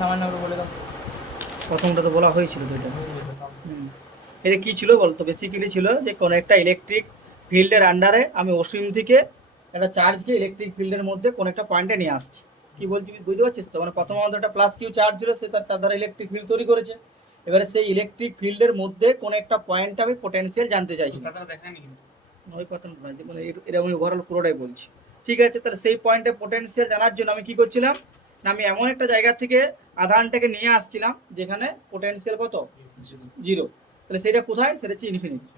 সামান্য করে বলে দাও। প্রথমটা তো বলা হয়েছিল তো এটা। এটা কী ছিল বলতো, বেসিক্যালি ছিল যে কোনো একটা ইলেকট্রিক ফিল্ডের আন্ডারে আমি অসীম থেকে একটা চার্জকে ইলেকট্রিক ফিল্ডের মধ্যে কোনো একটা পয়েন্টে নিয়ে আসছি। কি বলছি বুঝতে পারছিস তো? মানে প্রথম আমাদের একটা প্লাস কিউ চার্জ ছিল, সে তার দ্বারা ইলেকট্রিক ফিল্ড তৈরি করেছে। এবারে সেই ইলেকট্রিক ফিল্ডের মধ্যে কোনো একটা পয়েন্টে আমি পোটেনশিয়াল জানতে চাইছি। ওই কথা নয়, মানে এটা আমি ওভারঅল পুরোটাই বলছি। ঠিক আছে, তাহলে সেই পয়েন্টে পোটেনশিয়াল জানার জন্য আমি কি করছিলাম না, আমি এমন একটা জায়গা থেকে আধানটাকে নিয়ে আসছিলাম যেখানে পোটেনশিয়াল কত, জিরো। তাহলে সেটা কোথায়, সেটা হচ্ছে ইনফিনিটি।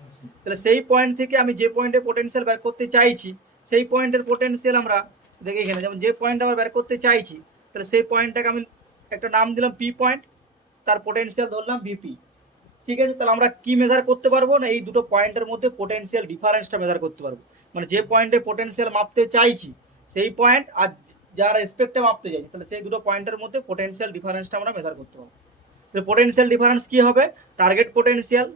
তাহলে সেই পয়েন্ট থেকে আমি যে পয়েন্টে পোটেনশিয়াল বের করতে চাইছি, সেই পয়েন্টের পোটেনশিয়াল আমরা দেখি এখানে, যেমন যে পয়েন্ট আমরা বের করতে চাইছি, তাহলে সেই পয়েন্টটাকে আমি একটা নাম দিলাম পি পয়েন্ট, তার পোটেনশিয়াল ধরলাম বিপি। ঠিক আছে, তাহলে আমরা কি মেজার করতে পারবো না, এই দুটো পয়েন্টের মধ্যে পোটেনশিয়াল ডিফারেন্সটা মেজার করতে পারবো। মানে যে পয়েন্টে পোটেনশিয়াল মাপতে চাইছি সেই পয়েন্ট আর যার রেসপেক্টে মাপতে চাইছি, তাহলে সেই দুটো পয়েন্টের মধ্যে পোটেনশিয়াল ডিফারেন্সটা আমরা মেজার করতে পারবো। তাহলে পোটেনশিয়াল ডিফারেন্স কি হবে, target potential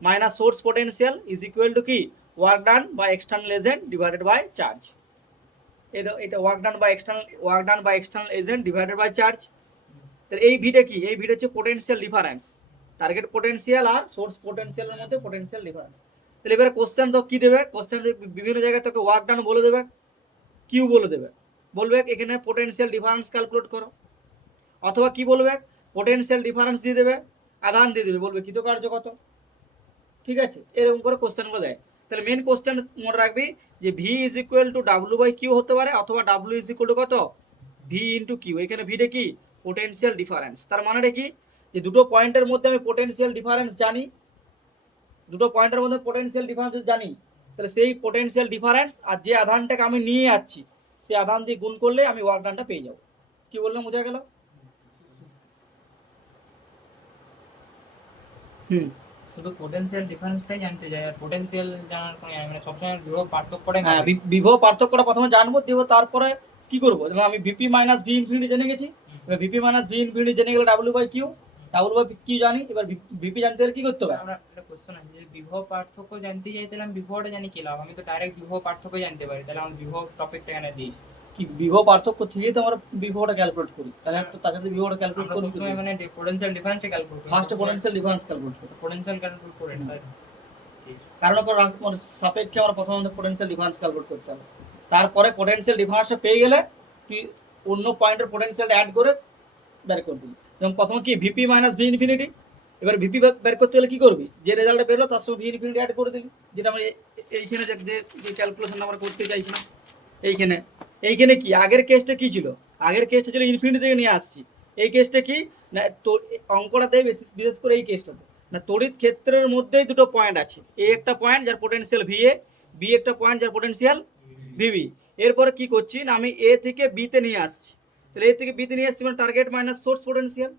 minus source potential is equal to কি, work done by external agent divided by charge. এটা work done by external agent divided by charge. তাহলে এই ভিটা কি, এই ভিটা হচ্ছে পোটেনশিয়াল ডিফারেন্স, টার্গেট পোটেনশিয়াল আর সোর্স পোটেনশিয়ালের মধ্যে পোটেনশিয়াল ডিফারেন্স। তাহলে এবারে কোশ্চেন তো কি দেবে, কোশ্চেন বিভিন্ন জায়গায় তোকে ওয়ার্ক ডান বলে দেবে, কিউ বলে দেবে, বলবে এখানে পোটেনশিয়াল ডিফারেন্স ক্যালকুলেট করো, অথবা কি বলবে পোটেনশিয়াল ডিফারেন্স দিয়ে দেবে, আধান দিয়ে দেবে, বলবে কৃতকার্য কত। ঠিক আছে, এরকম করে কোশ্চেনগুলো দেয়। তাহলে মেন কোশ্চেন মনে রাখবি যে V is equal to W by Q হতে পারে, অথবা ডাব্লু ইজ ইকুয়াল টু কত, ভি ইন্টু কিউ। এখানে ভিটা কি, পোটেনশিয়াল ডিফারেন্স। তার মানেটা কি, যে দুটো পয়েন্টের মধ্যে আমি পোটেনশিয়াল ডিফারেন্স জানি, দুটো পয়েন্টের মধ্যে পোটেনশিয়াল ডিফারেন্স জানি, তাহলে সেই পোটেনশিয়াল ডিফারেন্স আর যে আধানটাকে আমি নিয়ে যাচ্ছি সেই আধান দিয়ে গুণ করলে আমি ওয়ার্ক ডানটা পেয়ে যাবো। কি বললাম, বোঝা গেল? শুধু পোটেনশিয়াল ডিফারেন্সটাই জানতে চাই, আর পোটেনশিয়াল জানার কোনো মানে সবসময় বিভব পার্থক্যটাই। হ্যাঁ, বিভব পার্থক্যটা প্রথমে জানবো, দিব তারপরে কি করবো, যেমন আমি ভিপি মাইনাস ভি ইনফিনিটি জেনে গেছি, এবার ভিপি মাইনাস ভি ইনফিনিটি জেনে গেলে W by Q, W by Q জানি, এবার ভিপি জানতে গেলে কি করতে হবে, আমরা একটা কোশ্চেন আছে যে বিভব পার্থক্য জানতে চাই, তাহলে আমি বিভবটা জানি কি লাভ, আমি তো ডাইরেক্ট বিভব পার্থক্য জানতে পারি, তাহলে আমার বিভব টপিকটা এখানে দিই কি বিভব পার্থক্য থেকেই তো আমরা বিভবটা ক্যালকুলেট করি, তাহলে তো তার সাথে বিভবটা ক্যালকুলেট আমরা করি, সবসময় মানে পোটেনশিয়াল ডিফারেন্সটা ক্যালকুলেট করি, ফার্স্টে পোটেনশিয়াল ডিফারেন্স ক্যালকুলেট করি, পোটেনশিয়াল ক্যালকুলেট করে কারণ মানে সাপেক্ষে আমরা প্রথমত পোটেনশিয়াল ডিফারেন্স ক্যালকুলেট করতে হবে, তারপরে পোটেনশিয়াল ডিফারেন্সটা পেয়ে গেলে তুই অন্য পয়েন্টের পোটেনশিয়ালটা অ্যাড করে বের করে দিবি। যেমন প্রথমে কি ভিপি মাইনাস ভি ইনফিনিটি, এবার ভিপি বের করতে গেলে কি করবি, যে রেজাল্টটা বেরোলো তার সঙ্গে ভি ইনফিনিটি অ্যাড করে দিবি, যেটা আমরা এইখানে যে ক্যালকুলেশনটা আমরা করতে চাইছিলাম। এইখানে এইখানে কি আগের কেসটা কি ছিল, আগের কেসটা ছিল ইনফিনিটি থেকে নিয়ে আসছি, এই কেসটা কি না, তো অঙ্কটা দেয় বিশেষ করে এই কেসটাতে না, তড়িৎ ক্ষেত্রের মধ্যেই দুটো পয়েন্ট আছে, এ একটা পয়েন্ট যার পোটেনশিয়াল ভি এ, বি একটা পয়েন্ট যার পোটেনশিয়াল ভিবি। এরপরে কি করছি না, আমি এ থেকে বিতে নিয়ে আসছি, তাহলে এ থেকে বিতে নিয়ে আসছি মানে target minus source potential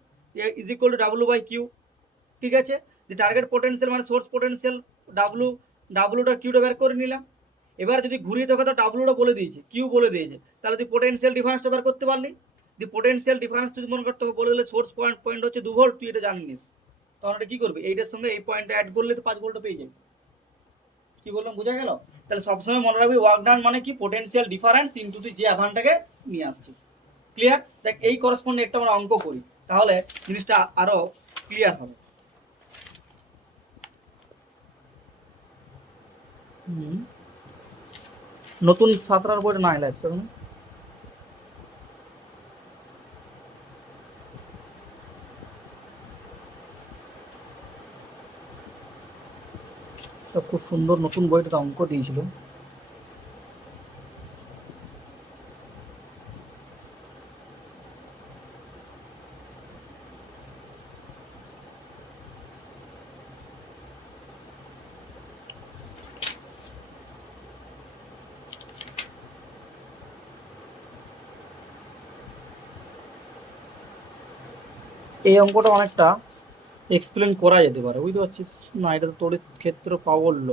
is equal to W by Q. ঠিক আছে, যে টার্গেট পোটেনশিয়াল মানে সোর্স পোটেনশিয়াল ডাব্লুটা কিউটা বের করে নিলাম। এবার যদি ঘুরিয়ে তোকে তো ডাব্লুটা বলে দিয়েছে, কিউ বলে দিয়েছে, তাহলে তুই পোটেনশিয়াল ডিফারেন্সটা বের করতে পারলি। দি পোটেনশিয়াল ডিফারেন্স তুই মনে করতে বলে দিলে সোর্স পয়েন্ট হচ্ছে 2 ভোল্ট, তুই এটা জানিস, তখন এটা কি করবি, এইটার সঙ্গে এই পয়েন্টটা অ্যাড করলে তো 5 ভোল্ট পেয়ে যাবে। কি বললাম, বোঝা গেল? তাহলে সবসময় মনে রাখবি ওয়ার্ক ডান মানে কি, পোটেনশিয়াল ডিফারেন্স ইনটু তুই যে আধানটাকে নিয়ে আসছিস। ক্লিয়ার? দেখ এই করসপন্ডে একটা আমরা অঙ্ক করি, তাহলে জিনিসটা আরো ক্লিয়ার হবে। নতুন ছাত্রার বইটা নাই লাইভ তখন তো খুব সুন্দর নতুন বইটা অঙ্ক দিয়েছিল। এই অঙ্কটা অনেকটা এক্সপ্লেন করা যেতে পারে, বুঝতে পারছিস না, এটা তো তড়িৎ ক্ষেত্র প্রাবল্য।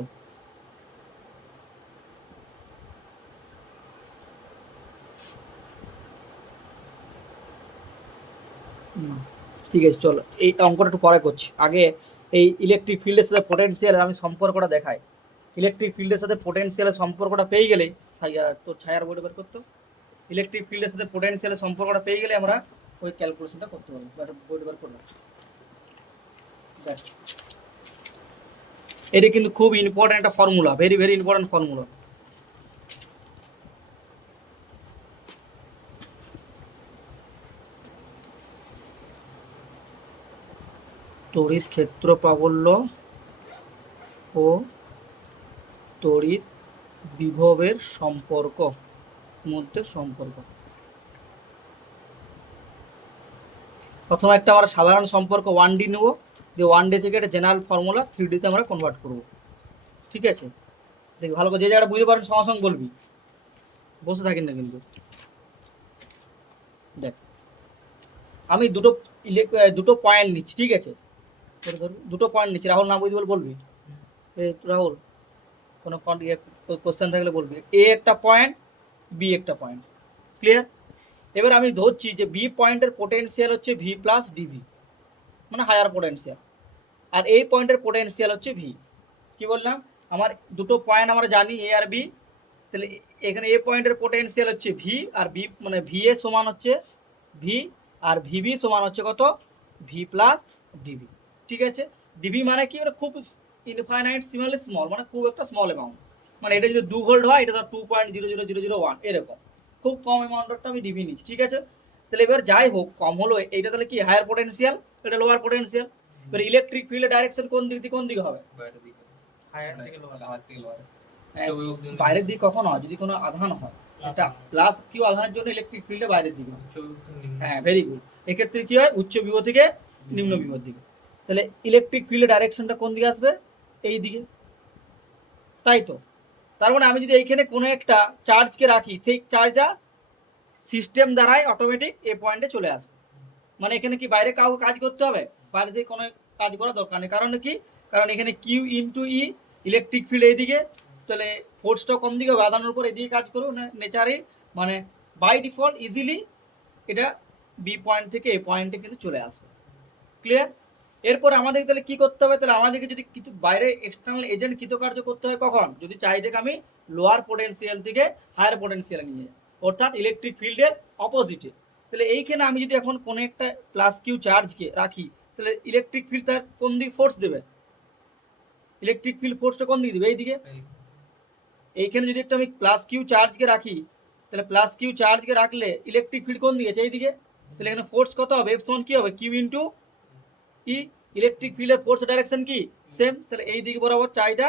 ঠিক আছে, চলো এই অঙ্কটা একটু পরে করছি, আগে এই ইলেকট্রিক ফিল্ডের সাথে পোটেনশিয়ালের আমি সম্পর্কটা দেখাই। ইলেকট্রিক ফিল্ডের সাথে পোটেনশিয়ালের সম্পর্কটা পেয়ে গেলেই, তোর ছায়ার বইটা বের করতো, ইলেকট্রিক ফিল্ডের সাথে পোটেনশিয়ালের সম্পর্কটা পেয়ে গেলে আমরা ওই ক্যালকুলেশনটা করতে পারবে, বইটা বার করবে। এটা কিন্তু খুব ইম্পর্টেন্ট একটা formula, very very important formula. তড়িৎ ক্ষেত্র প্রাবল্য ও তড়িৎ বিভবের সম্পর্ক মধ্যে সম্পর্ক। প্রথমে একটা আমরা সাধারণ সম্পর্ক 1D নেব, যে 1D থেকে একটা জেনারেল ফর্মুলা 3D তে আমরা কনভার্ট করব। ঠিক আছে, দেখি ভালো করে যে জায়গাটা বুঝতে পারেন সঙ্গে সঙ্গে বলবি, বসে থাকেন না কিন্তু। দেখ আমি দুটো পয়েন্ট নিচ্ছি, ঠিক আছে, দুটো পয়েন্ট নিচ্ছি। রাহুল না বুঝতে বলবি, রাহুল কোনো কোশ্চেন থাকলে বলবি। এ একটা পয়েন্ট, বি একটা পয়েন্ট, ক্লিয়ার? এবার আমি ধরছি যে বি পয়েন্টের পোটেনশিয়াল হচ্ছে ভি প্লাস ডিভি, মানে হায়ার পোটেনশিয়াল, আর এই পয়েন্টের পোটেনশিয়াল হচ্ছে ভি। কি বললাম, আমার দুটো পয়েন্ট আমরা জানি এ আর বি, তাহলে এখানে এ পয়েন্টের পোটেনশিয়াল হচ্ছে ভি, আর বি মানে ভি এ সমান হচ্ছে ভি, আর ভিবি সমান হচ্ছে কত, ভি প্লাস ডিবি। ঠিক আছে, ডিবি মানে কি, মানে খুব ইনফাইনাইট সিমালি স্মল, মানে খুব একটা স্মল অ্যামাউন্ট, মানে এটা যদি 2 ভোল্ট হয় এটা ধর 2.00001 এরকম, খুব কম অ্যামাউন্টটা আমি ডিবি নিচ্ছি। ঠিক আছে, তাহলে এবার যাই হোক কম হলো, এইটা তাহলে কি হায়ার পোটেনশিয়াল, এটা লোয়ার পোটেনশিয়াল। এবার ইলেকট্রিক ফিল্ডের ডাইরেকশন কোন দিক থেকে কোন দিকে হবে, হায়ার থেকে লোয়ার। বাইরের দিকে কখন হয়, যদি কোনো আধান হয়, এটা প্লাস কিউ আধানের জন্য ইলেকট্রিক ফিল্ডে বাইরের দিকে হয়। হ্যাঁ, ভেরি গুড। এক্ষেত্রে কি হয়, উচ্চ বিভব থেকে নিম্ন বিভব দিকে। তাহলে ইলেকট্রিক ফিল্ডের ডাইরেকশনটা কোন দিকে আসবে, এই দিকে, তাই তো। তার মানে আমি যদি এইখানে কোনো একটা চার্জকে রাখি, সেই চার্জটা সিস্টেম দ্বারাই অটোমেটিক এই পয়েন্টে চলে আসবে। মানে এখানে কি বাইরে কাউকে কাজ করতে হবে, বাইরে থেকে কোনো কাজ করা দরকার নেই। কারণ কি, কারণ এখানে কিউ ইন্টু ই, ইলেকট্রিক ফিল্ড এইদিকে, তাহলে ফোর্সটা কোন দিকে হবে, আধানের উপর এদিকে কাজ করবে, নেচারে মানে বাই ডিফল্ট ইজিলি এটা বি পয়েন্ট থেকে এ পয়েন্টে কিন্তু চলে আসবে। ক্লিয়ার? এরপর আমাদেরকে তাহলে কি করতে হবে, তাহলে আমাদেরকে যদি কিছু বাইরে এক্সটার্নাল এজেন্ট কৃতকার্য করতে হয় কখন, যদি চাই যে আমি লোয়ার পোটেনশিয়াল থেকে হায়ার পোটেনশিয়াল নিয়ে যাই, অর্থাৎ ইলেকট্রিক ফিল্ডের অপোজিটে। তাহলে এইখানে আমি যদি এখন কোনো একটা প্লাস কিউ চার্জকে রাখি, তাহলে ইলেকট্রিক ফিল্ড তার কোন দিকে ফোর্স দেবে, ইলেকট্রিক ফিল্ড ফোর্সটা কোন দিকে দেবে, এইদিকে। এইখানে যদি একটা আমি প্লাস কিউ চার্জকে রাখি, তাহলে প্লাস কিউ চার্জকে রাখলে ইলেকট্রিক ফিল্ড কোন দিকে আছে, এইদিকে। তাহলে এখানে ফোর্স কত হবে, এফ সমান কি হবে, কিউ ইন্টু ই, ইলেকট্রিক ফিল্ডের ফোর্স ডাইরেকশন কি সেম, তাহলে এই দিকে বরাবর চাইটা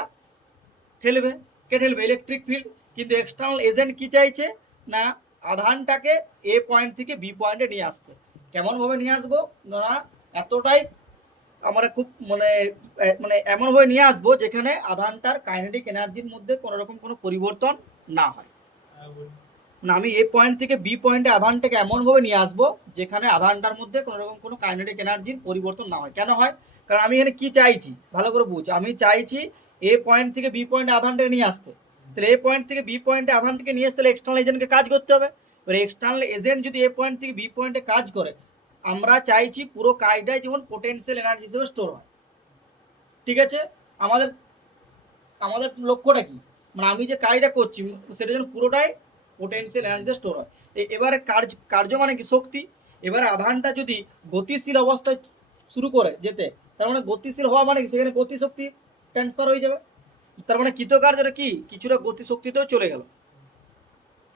ঠেলবে, কে ঠেলবে, ইলেকট্রিক ফিল্ড। কিন্তু এক্সটার্নাল এজেন্ট কি চাইছে না, আধানটাকে এ পয়েন্ট থেকে বি পয়েন্টে নিয়ে আসতে। কেমনভাবে নিয়ে আসবো না, এতটাই আমরা খুব মানে মানে এমনভাবে নিয়ে আসবো যেখানে আধানটার কাইনেটিক এনার্জির মধ্যে কোনো রকম কোনো পরিবর্তন না হয়। না, আমি এ পয়েন্ট থেকে বি পয়েন্টে আধানটাকে এমনভাবে নিয়ে আসবো যেখানে আধানটার মধ্যে কোনো রকম কোনো কাইনেটিক এনার্জির পরিবর্তন না হয়। কেন হয়, কারণ আমি এখানে কি চাইছি ভালো করে বুঝ, আমি চাইছি এ পয়েন্ট থেকে বি পয়েন্টে আধানটাকে নিয়ে আসতে। তাহলে এ পয়েন্ট থেকে বি পয়েন্টে আধানটাকে নিয়ে আসতে হলে এক্সটার্নাল এজেন্টকে কাজ করতে হবে। এবার এক্সটার্নাল এজেন্ট যদি এ পয়েন্ট থেকে বি পয়েন্টে কাজ করে, আমরা চাইছি পুরো কাজটাই যেমন পোটেনশিয়াল এনার্জি হিসেবে স্টোর হয়। ঠিক আছে, আমাদের আমাদের লক্ষ্যটা কি, মানে আমি যে কাজটা করছি সেটা যেন পুরোটাই পোটেনশিয়াল এনার্জিতে স্টোর হয়। এবারে কার্য মানে কি, শক্তি। এবারে আধানটা যদি গতিশীল অবস্থায় শুরু করে যেতে, তার মানে গতিশীল হওয়া মানে কি, সেখানে গতিশক্তি ট্রান্সফার হয়ে যাবে। তার মানে কৃতকার্যটা কি, কিছুটা গতিশক্তিতেও চলে গেল,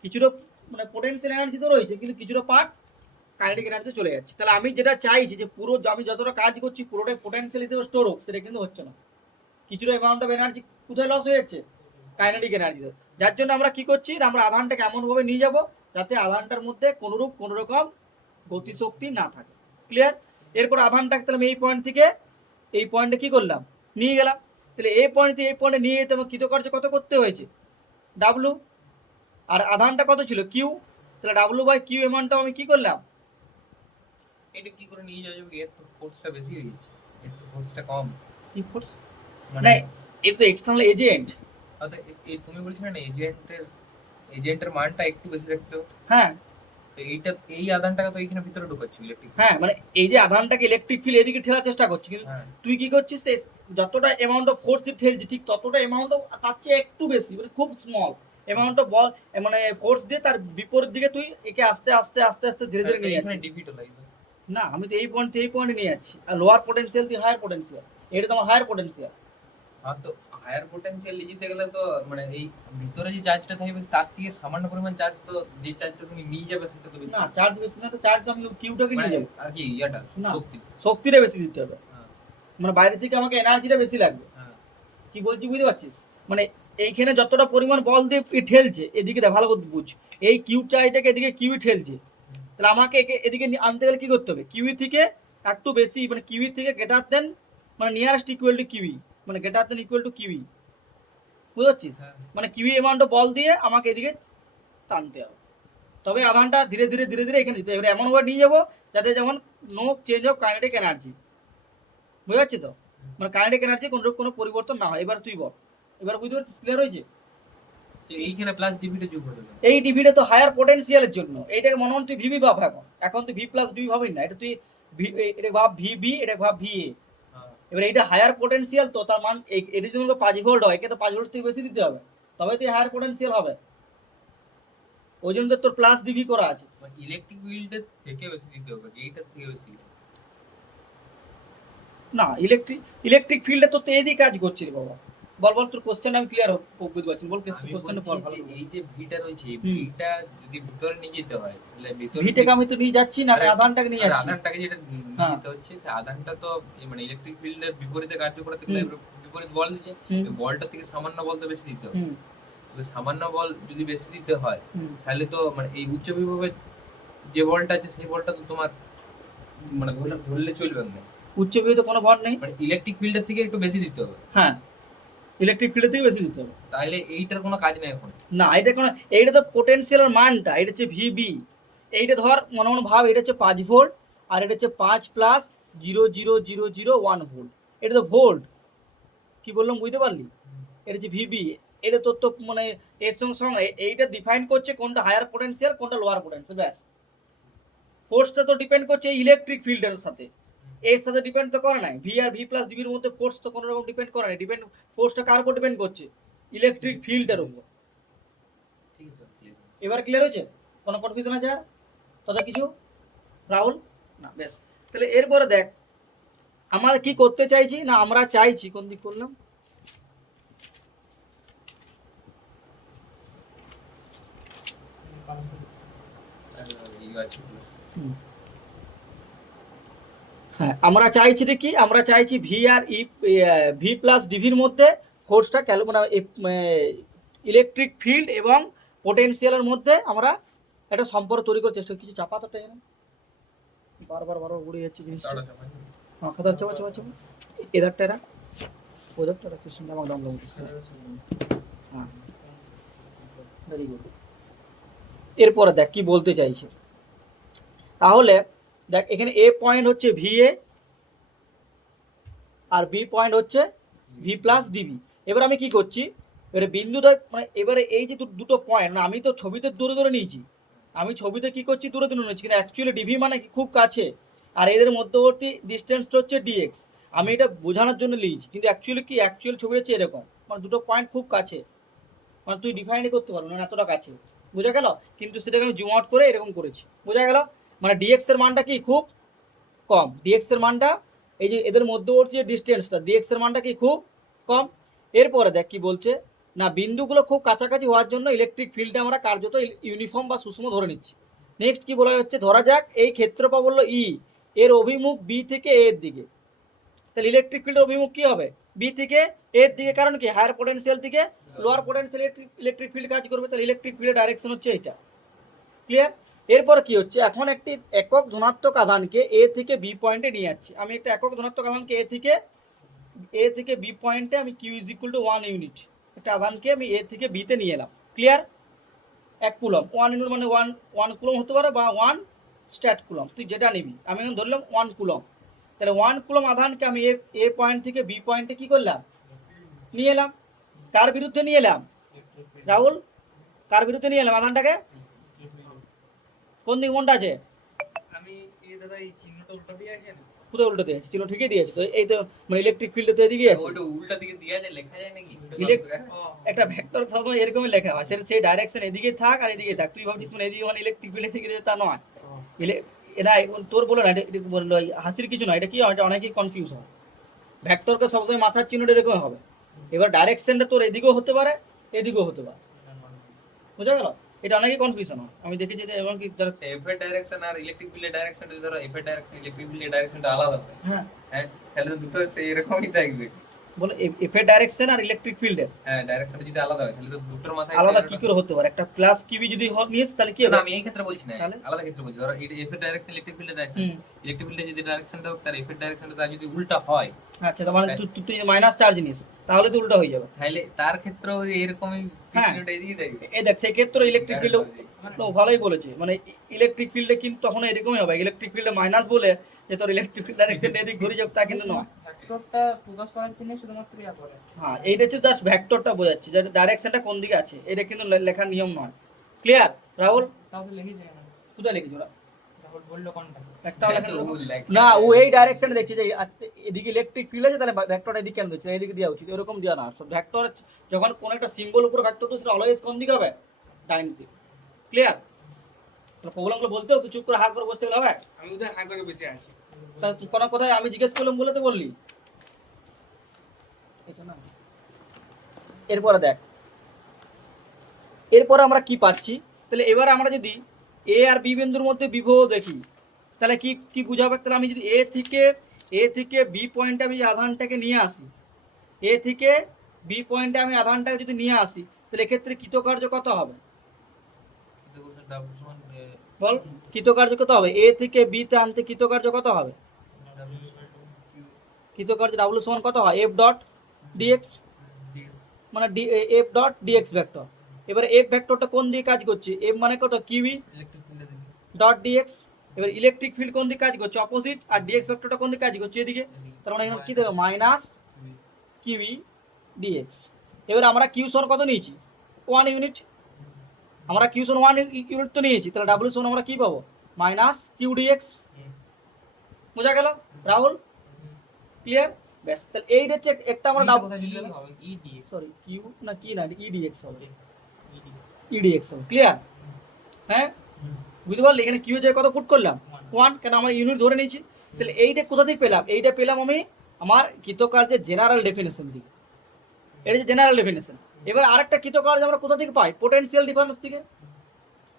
কিছুটা মানে পোটেনশিয়াল এনার্জিতেও রয়েছে, কিন্তু কিছুটা পার্ট কাইনেটিক এনার্জিতে চলে যাচ্ছে। তাহলে আমি যেটা চাইছি যে পুরো আমি যতটা কাজ করছি পুরোটাই পোটেনশিয়াল হিসেবে স্টোর হোক, সেটা কিন্তু হচ্ছে না। কিছুটা অ্যামাউন্ট অফ এনার্জি কোথায় লস হয়ে যাচ্ছে, কাইনেটিক এনার্জিতে। যার জন্য আমরা কি করছি, আমরা আধানটাকে এমনভাবে নিয়ে যাব যাতে আধানটার মধ্যে কোনো রকম গতিশক্তি না থাকে। ক্লিয়ার? এরপর আধানটাকে তাহলে আমি এই পয়েন্ট থেকে এই পয়েন্টে কি করলাম, নিয়ে গেলাম। তাহলে এই পয়েন্ট থেকে এই পয়েন্টে নিয়ে যেতে আমার কৃতকার্য কত করতে হয়েছে, ডাব্লু, আর আধানটা কত ছিল, কিউ। তাহলে ডাব্লু বাই কিউ অ্যামাউন্টটা আমি কি করলাম, এটা কি করে নিয়ে যাওয়া যাবে, এর তো ফোর্সটা বেশি হয়ে যাচ্ছে, এর তো ফোর্সটা কম। কি ফোর্স, মানে না এটা তো এক্সটার্নাল এজেন্ট। অর্থাৎ এই তুমি বলছিলে না এজেন্টের মানটা একটু বেশি রাখতে হবে। হ্যাঁ, তো এইটা এই আধানটাকে তো এইখানে ভিতরে ঢোকাচ্ছি ইলেকট্রিক। হ্যাঁ, মানে এই যে আধানটাকে ইলেকট্রিক ফিল্ড এদিকে ঠেলার চেষ্টা করছি, কিন্তু তুই কি করছিস, যতটা অ্যামাউন্ট অফ ফোর্স দিয়ে ঠেলছি ঠিক ততটা অ্যামাউন্ট অফ, তার চেয়ে একটু বেশি, মানে খুব স্মল অ্যামাউন্ট অফ বল মানে ফোর্স দিয়ে তার বিপরীত দিকে তুই একে আস্তে আস্তে আস্তে আস্তে ধীরে ধীরে নিয়ে এখানে যাচ্ছিস। ডিফিট হলো না, আমি তো এই পয়েন্ট থেকে এই পয়েন্টে নিয়ে যাচ্ছি, আর লোয়ার পোটেনশিয়াল থেকে হায়ার পোটেনশিয়াল, এটা তো আমার হায়ার পোটেনশিয়াল। হ্যাঁ, তো হায়ার পোটেনশিয়াল নিয়ে যেতে গেলে তো মানে এই ভিতরে যে চার্জটা থাকবে তার থেকে সামান্য পরিমাণ চার্জ, তো যে চার্জটা তুমি নিয়ে যাবে সেটা তো বেশি। না, চার্জ বেশি না, তো চার্জ আমি কিউটাকে মানে নিয়ে যাবো। আর কি ইয়াটা না। শক্তি। শক্তিটা বেশি দিতে হবে, হ্যাঁ, মানে বাইরে থেকে আমাকে এনার্জিটা বেশি লাগবে। হ্যাঁ, কি বলছি বুঝতে পারছিস? মানে এইখানে যতটা পরিমাণ বল দিয়ে ঠেলছে, এদিকে দেখ ভালো করে বুঝ, এই কিউ চার্জটাকে এদিকে কিউই ঠেলছে, তাহলে আমাকে এদিকে আনতে গেলে কি করতে হবে? কিউই থেকে একটু বেশি, মানে কিউই থেকে গ্রেটার দেন, মানে নিয়ারেস্ট ইকুয়াল টু কিউই, মানে greater than equal to kiwi, বুঝতে পারছিস? হ্যাঁ। মানে কিউই অ্যামাউন্ট বল দিয়ে আমাকে এদিকে টানতে হবে, তবে আধানটা ধীরে ধীরে ধীরে ধীরে এখানে দিতে হবে। এবার এমনভাবে নিয়ে যাবো যাতে যেমন no change of kinetic energy, বুঝতে পারছি তো? মানে কাইনেটিক এনার্জি কোনো পরিবর্তন না হয়। এবার তুই বল, এবার বুঝতে পারছিস? ক্লিয়ার হয়েছে? তো এইখানে প্লাস ডিভিটা যোগ হলো কেন? এই ডিভিটা তো হায়ার পোটেনশিয়ালের জন্য, এইটাকে মনে হয় তুই ভিবি ভাব, এখন তুই ভি প্লাস ডিভি ভাবি না, এটা তুই এটা ভাব ভিবি, এটা ভাব ভিএ। হ্যাঁ, এবার এইটা হায়ার পোটেনশিয়াল, তো তার মান এটা যদি 5 ভোল্ট হয়, একে তো 5 ভোল্ট থেকে বেশি দিতে হবে, তবে তুই হায়ার পোটেনশিয়াল হবে, ওই জন্য তো তোর প্লাস ডিভি করা আছে। ইলেকট্রিক ফিল্ডের থেকে বেশি দিতে হবে, এইটার থেকে বেশি। না, ইলেকট্রিক ফিল্ডে তো এদিকে কাজ করছে রে বাবা। বল বল, তোর কোশ্চেন আমি ক্লিয়ার বুঝতে পারছি, বল আমি কোশ্চেনটা বলছি পড় ভালো যে করে। এই যে ভিটা রয়েছে, এই হুম। ভিটা যদি ভিতরে নিয়ে যেতে হয় তাহলে ভিতরে ভিটেকে আমি তো নিয়ে যাচ্ছি না, আমি আরে, আধানটাকে নিয়ে আর যাচ্ছি। আধানটাকে যেটা নিয়ে হ্যাঁ। যেতে হচ্ছে, সে আধানটা তো মানে ইলেকট্রিক ফিল্ডের বিপরীতে কার্য করতে গেলে হুম। এবার বিপরীত বল দিচ্ছে, হুম। ওই বলটা থেকে সামান্য বল তো বেশি দিতে হবে। হুম। তো সামান্য বল যদি বেশি দিতে হয় হুম। তাহলে তো মানে এই উচ্চ বিভবের যে বলটা আছে সেই বলটা তো তোমার মানে ধরলে চলবে না, উচ্চ বিভবে তো কোনো ভর নেই। মানে ইলেকট্রিক ফিল্ডের থেকে একটু বেশি দিতে হবে, হ্যাঁ, ইলেকট্রিক ফিল্ডের থেকে বেশি দিতে হবে। তাহলে এইটার কোনো কাজ নেই এখন। না, এটা কোনো, এইটা তো পোটেনশিয়ালের মানটা, এটা হচ্ছে ভিবি। এইটা ধর মনে মনে ভাব, এটা হচ্ছে 5 ভোল্ট, আর এটা হচ্ছে 5 প্লাস 0.0001 ভোল্ট, এটা তো ভোল্ট। কি বললাম বুঝতে পারলি? এটা হচ্ছে ভিবি। এটা তোর তো মানে এর সঙ্গে সঙ্গে এইটা ডিফাইন করছে কোনটা হায়ার পোটেনশিয়াল কোনটা লোয়ার পোটেনশিয়াল, ব্যাস। ফোর্সটা তো ডিপেন্ড করছে ইলেকট্রিক ফিল্ডের সাথে, এর সাথে ডিপেন্ড তো করে নাই। ভি আর ভি প্লাস ডিবির মধ্যে ফোর্স তো কোনো রকম ডিপেন্ড করে নাই। ফোর্সটা কার উপর ডিপেন্ড করছে? ইলেকট্রিক ফিল্ডের উপর। ঠিক আছে, clear। এবার ক্লিয়ার হয়েছে? কোনো কনফিউশন আছে আর কথা কিছু রাহুল? না, বেশ। তাহলে এরপরে দেখ, আমরা কি করতে চাইছি, না আমরা চাইছি, কোন দিক করলাম, এই আছে। হ্যাঁ আমরা চাইছি রে কি, আমরা চাইছি ভি আর ভি প্লাস ডিভির মধ্যে ফোর্সটা মানে ইলেকট্রিক ফিল্ড এবং পোটেনশিয়ালের মধ্যে আমরা একটা সম্পর্ক তৈরি করার চেষ্টা, কিছু চাপা তো এখানে বারবার উড়ে যাচ্ছে জিনিসটা। তাড়া চাপা নেই। হ্যাঁ, খাতা চাপা চাপা চাপা, এদারটা এরা ওদারটা একটু শুনে আমার দম দম করছে। হ্যাঁ, ভেরি গুড। এরপরে দেখ কি বলতে চাইছে, তাহলে দেখ এখানে এ পয়েন্ট হচ্ছে ভিএ আর বি পয়েন্ট হচ্ছে ভি প্লাস ডিবি। এবার আমি কি করছি, এবারে বিন্দুদ্বয় মানে এবারে এই যে দুটো পয়েন্ট, না আমি তো ছবিতে দূরে দূরে নিয়েছি, আমি ছবিতে কি করছি দূরে দূরে নিয়েছি, কিন্তু অ্যাকচুয়ালি ডিভি মানে কি খুব কাছে, আর এদের মধ্যবর্তী ডিস্টেন্সটা হচ্ছে ডিএক্স। আমি এটা বোঝানোর জন্য লিখছি, কিন্তু অ্যাকচুয়ালি কি, অ্যাকচুয়াল ছবি হচ্ছে এরকম, মানে দুটো পয়েন্ট খুব কাছে, মানে তুই ডিফাইনই করতে পারবি না এতটা কাছে, বোঝা গেল? কিন্তু সেটাকে আমি জুম আউট করে এরকম করেছি, বোঝা গেল? মানে ডিএক্স এর মানটা কি খুব কম, ডিএক্স এর মানটা, এই যে এদের মধ্যবর্তী যে ডিস্টেন্সটা ডিএক্স এর মানটা কি খুব কম। এরপরে দেখ কি বলছে, না বিন্দুগুলো খুব কাছাকাছি হওয়ার জন্য ইলেকট্রিক ফিল্ডে আমরা কার্যত ইউনিফর্ম বা সুষম ধরে নিচ্ছি। নেক্সট কি বলা হচ্ছে, ধরা যাক এই ক্ষেত্রফল বললো ই, এর অভিমুখ বি থেকে এ এর দিকে, তাহলে ইলেকট্রিক ফিল্ডের অভিমুখ কি হবে? বি থেকে এর দিকে, কারণ কি হায়ার পোটেনশিয়াল থেকে লোয়ার পোটেনশিয়াল ইলেকট্রিক ফিল্ড কাজ করবে, তাহলে ইলেকট্রিক ফিল্ডের ডাইরেকশন হচ্ছে এটা। ক্লিয়ার? এরপর কি হচ্ছে, এখন একটি একক ধনাত্মক আধানকে এ থেকে বি পয়েন্টে নিয়ে যাচ্ছি। আমি একটা একক ধনাত্মক আধানকে এ থেকে বি পয়েন্টে আমি Q is equal to 1 unit, একটা আধানকে আমি এ থেকে বিতে নিয়ে এলাম। ক্লিয়ার? 1 কুলম, 1 ইউনিট মানে 1 কুলম হতে পারে, বা 1 স্ট্যাট কুলম, তুই যেটা নিবি। আমি এখন ধরলাম 1 কুলম, তাহলে 1 কুলম আধানকে আমি এ পয়েন্ট থেকে বি পয়েন্টে কি করলাম, নিয়ে এলাম। কার বিরুদ্ধে নিয়ে এলাম রাহুল? কার বিরুদ্ধে নিয়ে এলাম আধানটাকে? কোন দিক মনটা আছে? আমি এই দাদা এই চিহ্নটা উল্টো দিয়ে আছে না, কোথায় উল্টো দিয়েছে? চিহ্ন ঠিকই দিয়েছে তো, এই তো মানে ইলেকট্রিক ফিল্ডে তো এদিকে আছে। ওইটা উল্টা দিকে দিয়ে আছে, লেখা যায় নাকি? একটা ভেক্টর সবসময় এরকমই লেখা হয়, সেই ডাইরেকশন এদিকে থাক আর এদিকে থাক, তুই ভাবছিস মানে এদিকে মানে ইলেকট্রিক ফিল্ডে থেকে দেবে, তা নয়। এরা তোর বলে না, এটা বললো হাসির কিছু না, এটা কি হয়, এটা অনেকেই কনফিউজ হয়। ভেক্টরকে সবসময় মাথার চিহ্নটা এরকম হবে। এবার ডাইরেকশনটা তোর এদিকেও হতে পারে, এদিকেও হতে পারে, বুঝা গেল? এটা অনেকেই কনফিউশন হয়, আমি দেখেছি যে এমনকি এফ এর ডাইরেকশন আর ইলেকট্রিক ফিল্ডের ডাইরেকশন যদি ধরো এফ এর ডাইরেকশন ইলেকট্রিক ফিল্ডের ডাইরেকশনটা আলাদা হয়, হ্যাঁ হ্যাঁ, তাহলে তো দুটো সেই রকমই থাকবে। বলে এফ এর ডাইরেকশন আর ইলেকট্রিক ফিল্ডের হ্যাঁ, ডাইরেকশনটা যদি আলাদা হয় তাহলে তো দুটোর মাথায় আলাদা কি করে হতে পারে? একটা প্লাস কিউবি যদি নিস তাহলে কি না, হবে? আমি এই ক্ষেত্রে বলছি না, তাহলে? আলাদা ক্ষেত্রে বলছি। ধরো এফ এর ডাইরেকশন ইলেকট্রিক ফিল্ডের ডাইরেকশন, হুম। ইলেকট্রিক ফিল্ডের যদি ডাইরেকশনটা হোক তার এফ এর ডাইরেকশনটা তার যদি উল্টা হয়, আচ্ছা, তার মানে তুই মাইনাস চার্জ নিস, তাহলে তো উল্টা হয়ে যাবে। তাহলে তার ক্ষেত্রেও এরকমই হ্যাঁ। চিহ্নটা এদিকে থাকবে। এই দেখ, সেক্ষেত্রে ইলেকট্রিক ফিল্ড ভালোই বলেছে, মানে ইলেকট্রিক ফিল্ডে কিন্তু তখন এরকমই হবে, ইলেকট্রিক ফিল্ডে মাইনাস বলে যে তোর ইলেকট্রিক ফিল্ড ডাইরেকশন এদিক ঘুরে যাবে তা কিন্তু নয়। ভেক্টরটা প্রকাশ করার জন্য শুধুমাত্র ইয়া করে। হ্যাঁ, এইটা হচ্ছে জাস্ট ভেক্টরটা বোঝাচ্ছে যে ডাইরেকশনটা কোন দিকে আছে, এটা কিন্তু লেখার নিয়ম নয়। ক্লিয়ার রাহুল? তাহলে লিখে যায় না, কোথায় লিখেছো ওরা? রাহুল বললো কোনটা? একটাও লেখা তো নেই। লেখা- না, ও এই ডাইরেকশনে দেখছে যে এদিকে ইলেকট্রিক ফিল্ড আছে, তাহলে ভেক্টরটা এদিকে কেন দিচ্ছে, এইদিকে দেওয়া উচিত, এরকম দেওয়া না। ভেক্টর যখন কোন একটা সিম্বল উপর ভেক্টর তো সেটা অলওয়েজ কোন দিকে হবে? ডাইন দিকে। ক্লিয়ার? তাহলে প্রবলেমগুলো বলতে তুই চুপ করে হাঁ করে বসতে গেলে হবে? আমি তো হাঁ করে বসে আছি। তা তুই কোনো কথায় আমি জিজ্ঞেস করলাম বলে তো বললি এটা না। এরপরে দেখ, এরপরে আমরা কি পাচ্ছি, তাহলে এবারে আমরা যদি এ আর বি বিন্দুর মধ্যে বিভব দেখি, তাহলে কি কি বুঝাবে? তাহলে আমি যদি এ থেকে বি পয়েন্টে আমি আধানটাকে নিয়ে আসি, এ থেকে বি পয়েন্টে আমি আধানটাকে যদি নিয়ে আসি, তাহলে এক্ষেত্রে কৃতকার্য কত হবে বল? কৃতকার্য কত হবে? এ থেকে বি তে আনতে কৃতকার্য কত হবে? কৃতকার্য ডাব্লিউ সমান কত হয়? এফ ডট ডিএক্স, মানে এফ ডট ডিএক্স ভেক্টর। এবারে এফ ভেক্টরটা কোন দিকে কাজ করছে? এফ মানে কত? Q E dot d x. এবার ইলেকট্রিক ফিল্ড কোন দিকে কাজ করছে? অপোজিট। আর ডিএক্স ভেক্টরটা কোন দিকে কাজ করছে? এদিকে। তার মানে এখানে কি দেবে? Minus q E d x. এবার আমরা কিউ সমান কত নিয়েছি? 1 ইউনিট। আমরা কিউ সমান 1 ইউনিট তো নিয়েছি, তাহলে ডাব্লিউ সমান আমরা কি পাবো? Minus Q d x. বোঝা গেল রাহুল? ক্লিয়ার? ব্যাস, তাহলে এই হচ্ছে একটা আমরা সরি কিউ না কি না ইডিএক্স হবে, ইডিএক্স হবে। ক্লিয়ার? হ্যাঁ, বুঝতে পারলি? এখানে কিউ যে কত পুট করলাম? 1, কেন আমরা ইউনিট ধরে নিয়েছি। তাহলে এইটা কোথা থেকে পেলাম? এইটা পেলাম আমি আমার কৃতকার্যের জেনারেল ডেফিনেশন থেকে। এটা হচ্ছে জেনারেল ডেফিনেশন। এবার আরেকটা কৃতকার্য আমরা কোথা থেকে পাই? পোটেনশিয়াল ডিফারেন্স থেকে।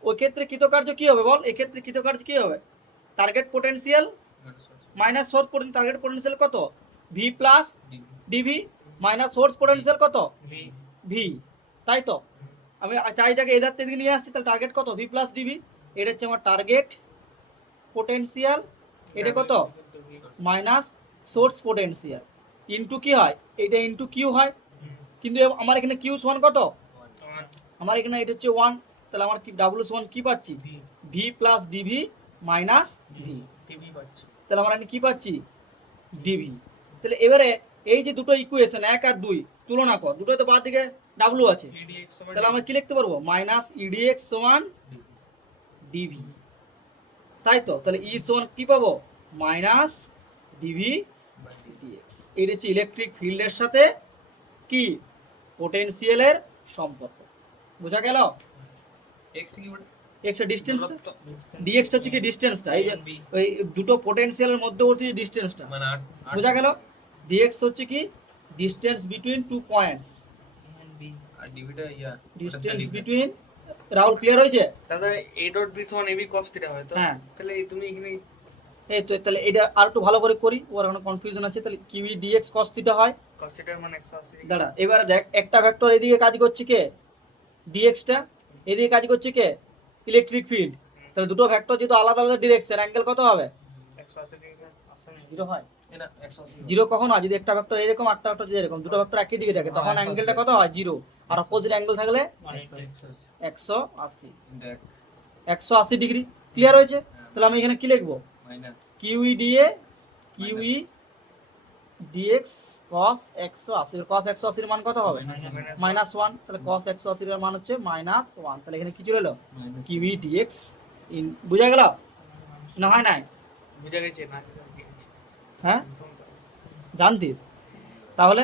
ওই ক্ষেত্রে কৃতকার্য কি হবে বল? এক্ষেত্রে কৃতকার্য কি হবে? Target potential minus source potential. Target potential কত? V plus DV minus source potential কত? ভি। তাই তো? আমি চাইটাকে এধার থেকে নিয়ে আসছি, তাহলে টার্গেট কত? V plus d V. এটা হচ্ছে আমার টার্গেট পোটেনশিয়াল। এটা কত? মাইনাস সোর্স পোটেনশিয়াল ইনটু কি হয়? এটা ইনটু কিউ হয়। কিন্তু আমার এখানে কিউ সমান কত? আমার এখানে এটা হচ্ছে 1, তাহলে আমার কি ডাব্লিউ সমান কি পাচ্ছি? V plus DV minus V. তাহলে আমরা কি পাচ্ছি? ডিভি। তাহলে এবারে এই যে দুটো ইকুয়েশন 1 আর 2 তুলনা কর, দুটোতে বাদ দিকে ডাব্লিউ আছে, তাহলে আমরা কি লিখতে পারবো? মাইনাস ইডিএক্স সমান ডিভি। তাই তো? তাহলে ই সমান কি পাবো? Minus DV d x. এটা হচ্ছে ইলেকট্রিক ফিল্ডের সাথে কি পোটেনশিয়ালের সম্পর্ক। বোঝা গেল? এক্স কি বলে? এক্স এর ডিসটেন্সটা, ডিএক্স হচ্ছে কি ডিসটেন্সটা, এই যে ওই দুটো পোটেনশিয়ালের মধ্যবর্তী ডিসটেন্সটা। মানে বোঝা গেল? ডিএক্স হচ্ছে কি ডিসটেন্স বিটুইন 2 পয়েন্টস, আর ডিভিটা ইয়া ডিসটেন্স বিটুইন। রাহুল ক্লিয়ার হয়েছে? দাদা এ ডট বি সমান এবি cos থিটা হয় তো? হ্যাঁ। তাহলে তুমি এখানে এই তো, তাহলে এটা আর একটু ভালো করে করি, ওর এখন কনফিউশন আছে। তাহলে কিউই ডিএক্স cos থিটা হয়। cos থিটা মানে 180। দাঁড়া, এবারে দেখ, একটা ভেক্টর এদিকে কাজ করছে কে? ডিএক্সটা। এদিকে কাজ করছে কে? Electric field. তাহলে দুটো ভেক্টর যেহেতু আলাদা আলাদা ডিরেকশন, অ্যাঙ্গেল কত হবে? 180 ডিগ্রি। 0 হয়। এটা 180 জিরো কখন হয়? যদি একটা ভেক্টর এরকম একটা ভেক্টর যদি এরকম, দুটো ভেক্টর একই দিকে থাকে, তখন অ্যাঙ্গেলটা কত হয়? 0। আর অপোজিট অ্যাঙ্গেল থাকলে 180, দেখ 180 ডিগ্রি। ক্লিয়ার হয়েছে? তাহলে আমি এখানে কি লিখবো? Minus q E d A q E d x cos 180। cos 180 এর মান কত হবে? -1। তাহলে cos 180 এর মান হচ্ছে -1। তাহলে এখানে কি চলে এলো? Q E d x in. বুঝা গেল না? হয় নাই? বুঝা গেছে না? গেছে হ্যাঁ, জানতিস? তাহলে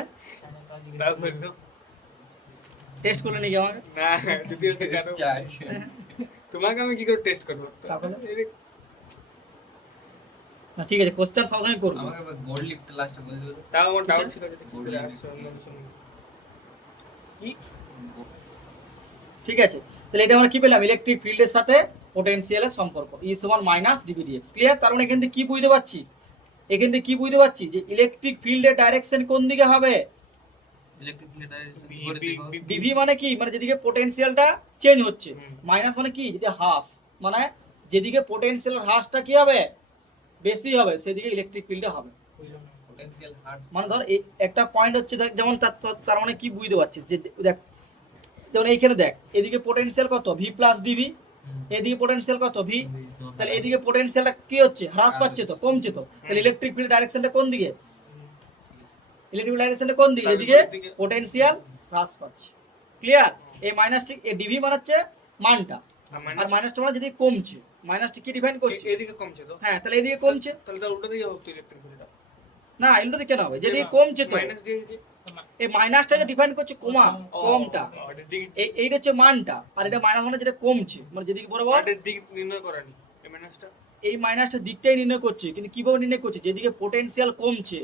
তাও বললো টেস্ট করলে নাকি আমাকে? না, দ্বিতীয় থেকে চার্জ তোমাকে আমি কি করে টেস্ট করব? তাহলে? না ঠিক আছে, কোশ্চেন সবসময় করবো। আমাকে গোল্ড লিফট লাস্টে বলে দিও তো। তাও আমার ডাউট ছিল যে কি Gold করে limit। আসছে অন্য কিছু নেই। ঠিক আছে, তাহলে এটা আমরা কি পেলাম? ইলেকট্রিক ফিল্ডের সাথে পোটেনশিয়ালের সম্পর্ক E সমান মাইনাস ডিভিডিএক্স। ক্লিয়ার? তার মানে এখান থেকে কি বুঝতে পারছি? এখান থেকে কি বুঝতে পারছি যে ইলেকট্রিক ফিল্ডের ডাইরেকশন কোন দিকে হবে? ইলেকট্রিক ফিল্ড ডিভি মানে কি? মানে যেদিকে পোটেনশিয়ালটা চেঞ্জ হচ্ছে। হুম। মাইনাস মানে কি? যদি হ্রাস, মানে যেদিকে পোটেনশিয়ালের হ্রাসটা কি হবে, বেশি হবে, সেদিকে ইলেকট্রিক ফিল্ডে হবে। পোটেনশিয়াল হার্স মানে ধর এই একটা পয়েন্ট হচ্ছে, দেখ যেমন তার মানে কি বুঝতে পারছিস যে দেখ, যেমন এইখানে দেখ, এদিকে পোটেনশিয়াল কত? ভি প্লাস ডিভি, এদিকে পোটেনশিয়াল কত? ভি। তাহলে এদিকে পোটেনশিয়ালটা কি হচ্ছে? হ্রাস পাচ্ছে, তো কমছে তো। তাহলে ইলেকট্রিক ফিল্ড ডাইরেকশনটা কোন দিকে? ইলেকট্রিক ডাইরেকশনটা কোন দিকে? এদিকে পোটেনশিয়াল হ্রাস পাচ্ছে। ক্লিয়ার? এই মাইনাসটি, এই ডিভি মানে হচ্ছে মানটা, আর মাইনাসটা মানে যদি কমছে। মাইনাসটি কি ডিফাইন করছে? এদিকে কমছে তো, হ্যাঁ, তাহলে এদিকে কমছে। তাহলে তার উল্টো দিকে হতো ইলেকট্রিক ফিল্ডটা। না, এগুলোতে কেন হবে? যেদিকে কমছে তো। মাইনাস দিয়েছে। এই মাইনাসটা যে ডিফাইন করছে কমা, কমটা, ওটার দিক, এইটা হচ্ছে মানটা, আর এটা মাইনাস মানে যেটা কমছে, মানে যেদিকে বরাবর ওটার দিক নির্ণয় করানি এই মাইনাসটা। এই মাইনাসটা দিকটাই নির্ণয় করছে। কিন্তু কিভাবে নির্ণয় করছে? যেদিকে পোটেনশিয়াল কমছে,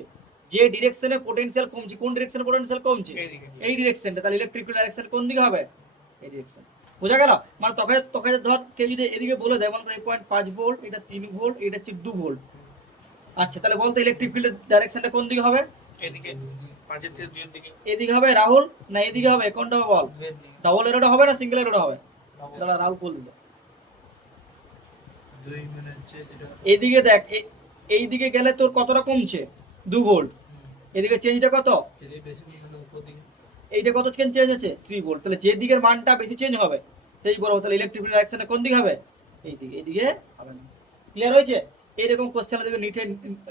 যে ডিরেকশনে পোটেনশিয়াল কমছে, কোন ডিরেকশনে পোটেনশিয়াল কমছে? এইদিকে। এই ডিরেকশনটা। তাহলে ইলেকট্রিক ফিল্ড ডাইরেকশন কোন দিকে হবে? এই ডিরেকশন। বোঝা গেল? মানে তোকে তোকে ধর কেউ যদি এদিকে বলে দেয়, মানে এই পয়েন্ট 5 ভোল্ট, এটা 3 ভোল্ট, এটা হচ্ছে 2 ভোল্ট। আচ্ছা, তাহলে বলতো ইলেকট্রিক ফিল্ডের ডাইরেকশনটা কোন দিকে হবে? এদিকে 5 থেকে 2 এর দিকে। এদিকে হবে রাহুল, না এদিকে হবে? কোনটা হবে বল? ডাবল এরোটা হবে না সিঙ্গেল এরোটা হবে? দাঁড়া, রাহুল বল দিল। এদিকে দেখ, এই দিকে গেলে তোর কতটা কমছে? 2 ভোল্ট। এদিকে চেঞ্জটা কত? এইটা কত চেঞ্জ আছে? 3 ভোল্ট। তাহলে যে দিকের মানটা বেশি চেঞ্জ হবে সেই বরাবর। তাহলে ইলেকট্রিক ফিল্ড ডাইরেকশনে কোন দিকে হবে? এই দিকে। এদিকে হবে না। ক্লিয়ার হয়েছে? এইরকম কোশ্চেন দেখবে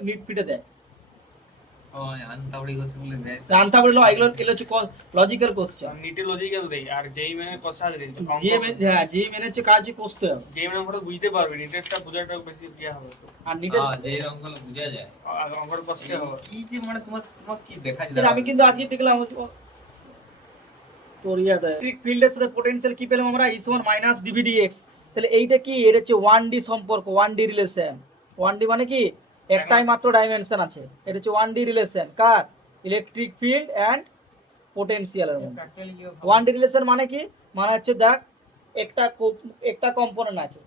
নিট ফিটে দেয়। আনতাবড়ি গোছে বলে দেয়। আনতা বলে এগুলো হচ্ছে লজিক্যাল কোশ্চেন। নিটে লজিক্যাল দেই, আর যেই মানে কথা দেই। হ্যাঁ, যে মেনে হচ্ছে কাজ করতে হবে। যেই মানে আমরা বুঝতে পারবে, নিটেরটা বোঝাটা বেশি ইয়া হবে। আর নিটে যে অঙ্কগুলো বোঝা যায়। আর আমার কষ্ট হবে। কি যে মানে তোমার কি দেখা কিন্তু যায়? আমি কিন্তু আজকে দেখলাম তোর ইয়াতে ইলেকট্রিক ফিল্ডের সাথে পোটেনশিয়াল কি পেলাম আমরা? E সমান মাইনাস ডিভিডিএক্স। তাহলে এইটা কি? এটা হচ্ছে 1D সম্পর্ক, 1D রিলেশন। 1D মানে কি? একটাই মাত্র ডাইমেনশন আছে। এটা হচ্ছে 1D রিলেশন কার? ইলেকট্রিক ফিল্ড এন্ড পোটেনশিয়ালের মধ্যে। 1D রিলেশন মানে কি? মানে হচ্ছে দেখ, একটা কম্পোনেন্ট আছে,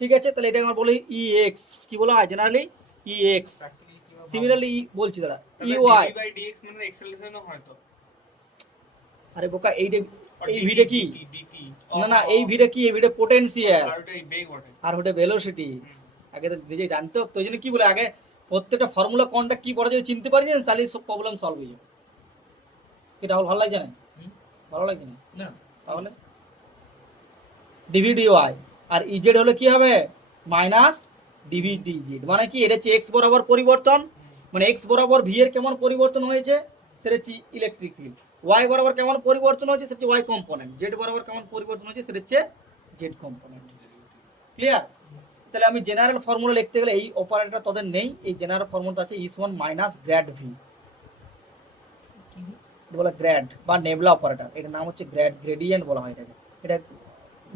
ঠিক আছে? তাহলে এটা আমরা বলি EX, কি বলা হয় জেনারেলি? EX। সিমিলারলি বলছি দাঁড়া, EY। dx মানে অ্যাক্সেলারেশনও হয় তো। আরে বোকা, এইটা এই ভিডে কি? বিপি না না, এই ভিডে কি? এই ভিডে পোটেনশিয়াল, আর ওটা এই বেগ বটে। আর ওটা ভেলোসিটি। আগে তো নিজে জানতো, তো ওই জন্য কি বলে আগে প্রত্যেকটা ফর্মুলা কোনটা কি পড়া যদি চিনতে পারি না, তাহলে সব প্রবলেম সলভ হয়ে যাবে। কি রাহুল, ভালো লাগছে না? ভালো লাগছে না? না তাহলে ডিভিডিওয়াই আর ইজেড হলে কি হবে? মাইনাস ডিভিডিজেড। মানে কি? এটা হচ্ছে এক্স বরাবর পরিবর্তন, মানে এক্স বরাবর ভি এর কেমন পরিবর্তন হয়েছে সেটা হচ্ছে ইলেকট্রিক ফিল্ড। ওয়াই বরাবর কেমন পরিবর্তন হয়েছে সেটা হচ্ছে ওয়াই কম্পোনেন্ট। জেড বরাবর কেমন পরিবর্তন হয়েছে সেটা হচ্ছে জেড কম্পোনেন্ট। ক্লিয়ার? তাহলে আমি জেনারেল ফর্মুলা লিখতে গেলে এই অপারেটরটা তোদের নেই। এই জেনারেল ফর্মুলাটা আছে E1 মাইনাস গ্র্যাড ভি, বলে গ্র্যাড বা নেবলা অপারেটর। এটার নাম হচ্ছে গ্রেডিয়েন্ট বলা হয় এটাকে। এটা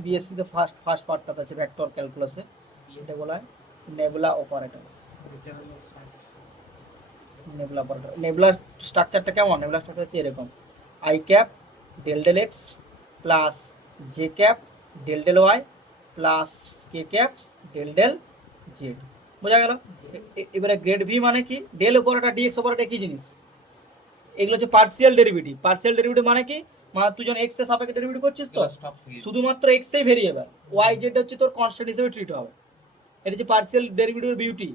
বিএসসি তে ফার্স্ট পার্টটা আছে ভেক্টর ক্যালকুলাসে, এটা বলা হয় nabla operator. Nabla operator, nabla স্ট্রাকচারটা কেমন? নেবলা স্ট্রাকচার হচ্ছে এরকম: I cap del del X plus J cap del del Y plus K cap del del Z. বোঝা গেল? এবারে গ্রেড ভি মানে কি? ডেল অপারেটর ডিএক্স অপারেটর কি জিনিস? এগুলো হচ্ছে পার্সিয়াল ডেরিভেটিভ। পার্সিয়াল ডেরিভেটিভ মানে কি? মানে তুই যখন এক্স এর সাপেক্ষে ডেরিভেটিভ করছিস তো শুধুমাত্র এক্স এই ভেরিয়েবল, ওয়াই জেড হচ্ছে তোর কনস্ট্যান্ট হিসেবে ট্রিট হবে। এটা হচ্ছে পার্সিয়াল ডেরিভেটিভের বিউটি।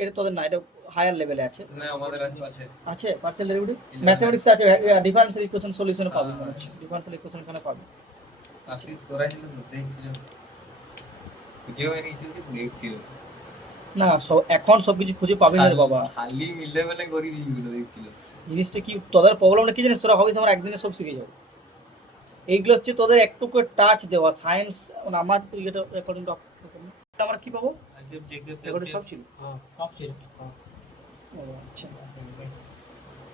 এটা তোদের না, এটা হায়ার লেভেলে আছে। না আমাদের আছে। আছে পার্সিয়াল ডেরিভেটিভ, ম্যাথমেটিক্স আছে, ডিফারেনশিয়াল ইকুয়েশন সলিউশনে পাবি মনে হচ্ছে। ডিফারেনশিয়াল ইকুয়েশন এখানে পাবি। আসিস করাইছিল তো দেখছিল। বুঝেও নিয়েছিল কি দেখছিল। না, এখন সবকিছু খুঁজে পাবি না রে বাবা। খালি মিলে মিলে করি দিগুলো দেখছিল। জিনিসটা কি তোদের প্রবলেমটা কি জানিস? তোরা ভাবিস আমরা একদিনে সব শিখে যাবো। এইগুলো হচ্ছে তোদের একটু করে টাচ দেওয়া সায়েন্স। আমার এটা রেকর্ডিং আমরা কি পাবো? রেকর্ডিং স্টপ ছিল। ও আচ্ছা,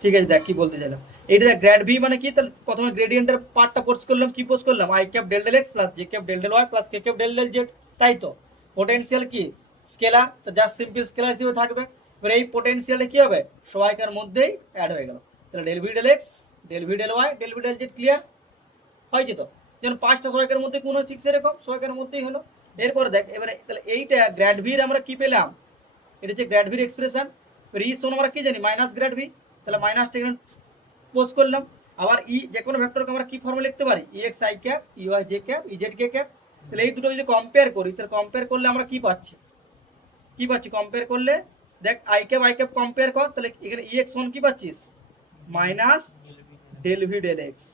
ঠিক আছে। দেখ কি বলতে চাইলাম। এইটা দেখ গ্র্যাড ভি মানে কি? তাহলে প্রথমে গ্রেডিয়েন্টের পার্টটা পোস্ট করলাম। কি পোস্ট করলাম? I cap del del X plus J cap del del Y plus K cap del del Z. তাই তো পোটেনশিয়াল কি? স্কেলার, তো জাস্ট সিম্পল স্কেলার হিসেবে থাকবে। এবার এই পোটেনশিয়ালে কি হবে, সবাইকার মধ্যেই অ্যাড হয়ে গেল। তাহলে del V del X, del V del Y, del V del Z clear হয়েছে তো। যেমন 5টা সবাইকার মধ্যে কোনো ঠিক সেরকম সবাইকার মধ্যেই হলো। এরপরে দেখ এবারে তাহলে এইটা গ্র্যাড ভির আমরা কি পেলাম, এটা হচ্ছে গ্র্যাড ভির এক্সপ্রেশন। এবার ই সমান আমরা কি জানি মাইনাস গ্র্যাড ভি, তাহলে মাইনাসটা এখানে পোস্ট করলাম। আবার ই যে কোনো ভেক্টরকে আমরা কি ফর্মে লিখতে পারি, E X I cap, E Y J cap, E Z K cap. তাহলে এই দুটো যদি কম্পেয়ার করি, তাহলে কম্পেয়ার করলে আমরা কি পাচ্ছি, কম্পেয়ার করলে দেখ আই ক্যাপ কম্পেয়ার কর, তাহলে এখানে ই এক্স সমান কি পাচ্ছিস minus del V del X,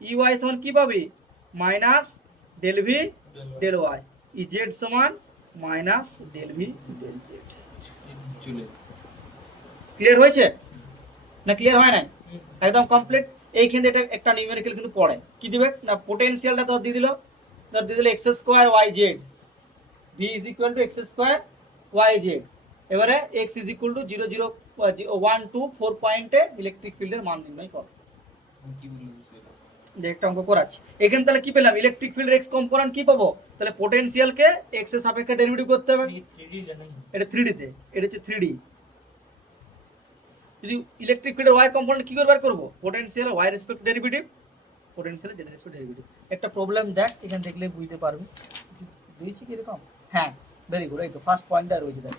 E Y সমান কি পাবি minus del V del Y, E Z সমান minus del V del Z. চলে ক্লিয়ার হয়েছে না, ক্লিয়ার হয় নাই? একদম কমপ্লিট। এইখানে এটা একটা নিউমেরিক্যাল কিন্তু পড়ে, কি দিবে না পোটেনশিয়ালটা তো দিয়ে দিল, X square Y Z, V is equal to X square Y Z. এবারে এক্স ইজ ইকুয়াল টু 0 0 1 2 4 পয়েন্টে ইলেকট্রিক ফিল্ডের মান নির্ণয় করো। কি বললো একটা অঙ্ক করাচ্ছি এখানে, তাহলে কি পেলাম ইলেকট্রিক ফিল্ডের এক্স কম্পোনেন্ট কি পাবো, তাহলে পোটেনশিয়ালকে এক্স এর সাপেক্ষে ডেরিভেটিভ করতে হবে। এটা 3D তে, এটা হচ্ছে 3D। যদি ইলেকট্রিক ফিল্ডের ওয়াই কম্পোনেন্ট কি করে বার করব, potential Y respect derivative, potential Z respect derivative. একটা প্রবলেম দেখ এখানে দেখলে বুঝতে পারবি, বুঝছি কি এরকম। হ্যাঁ ভেরি গুড, এই তো ফার্স্ট পয়েন্টটা রয়েছে দেখ,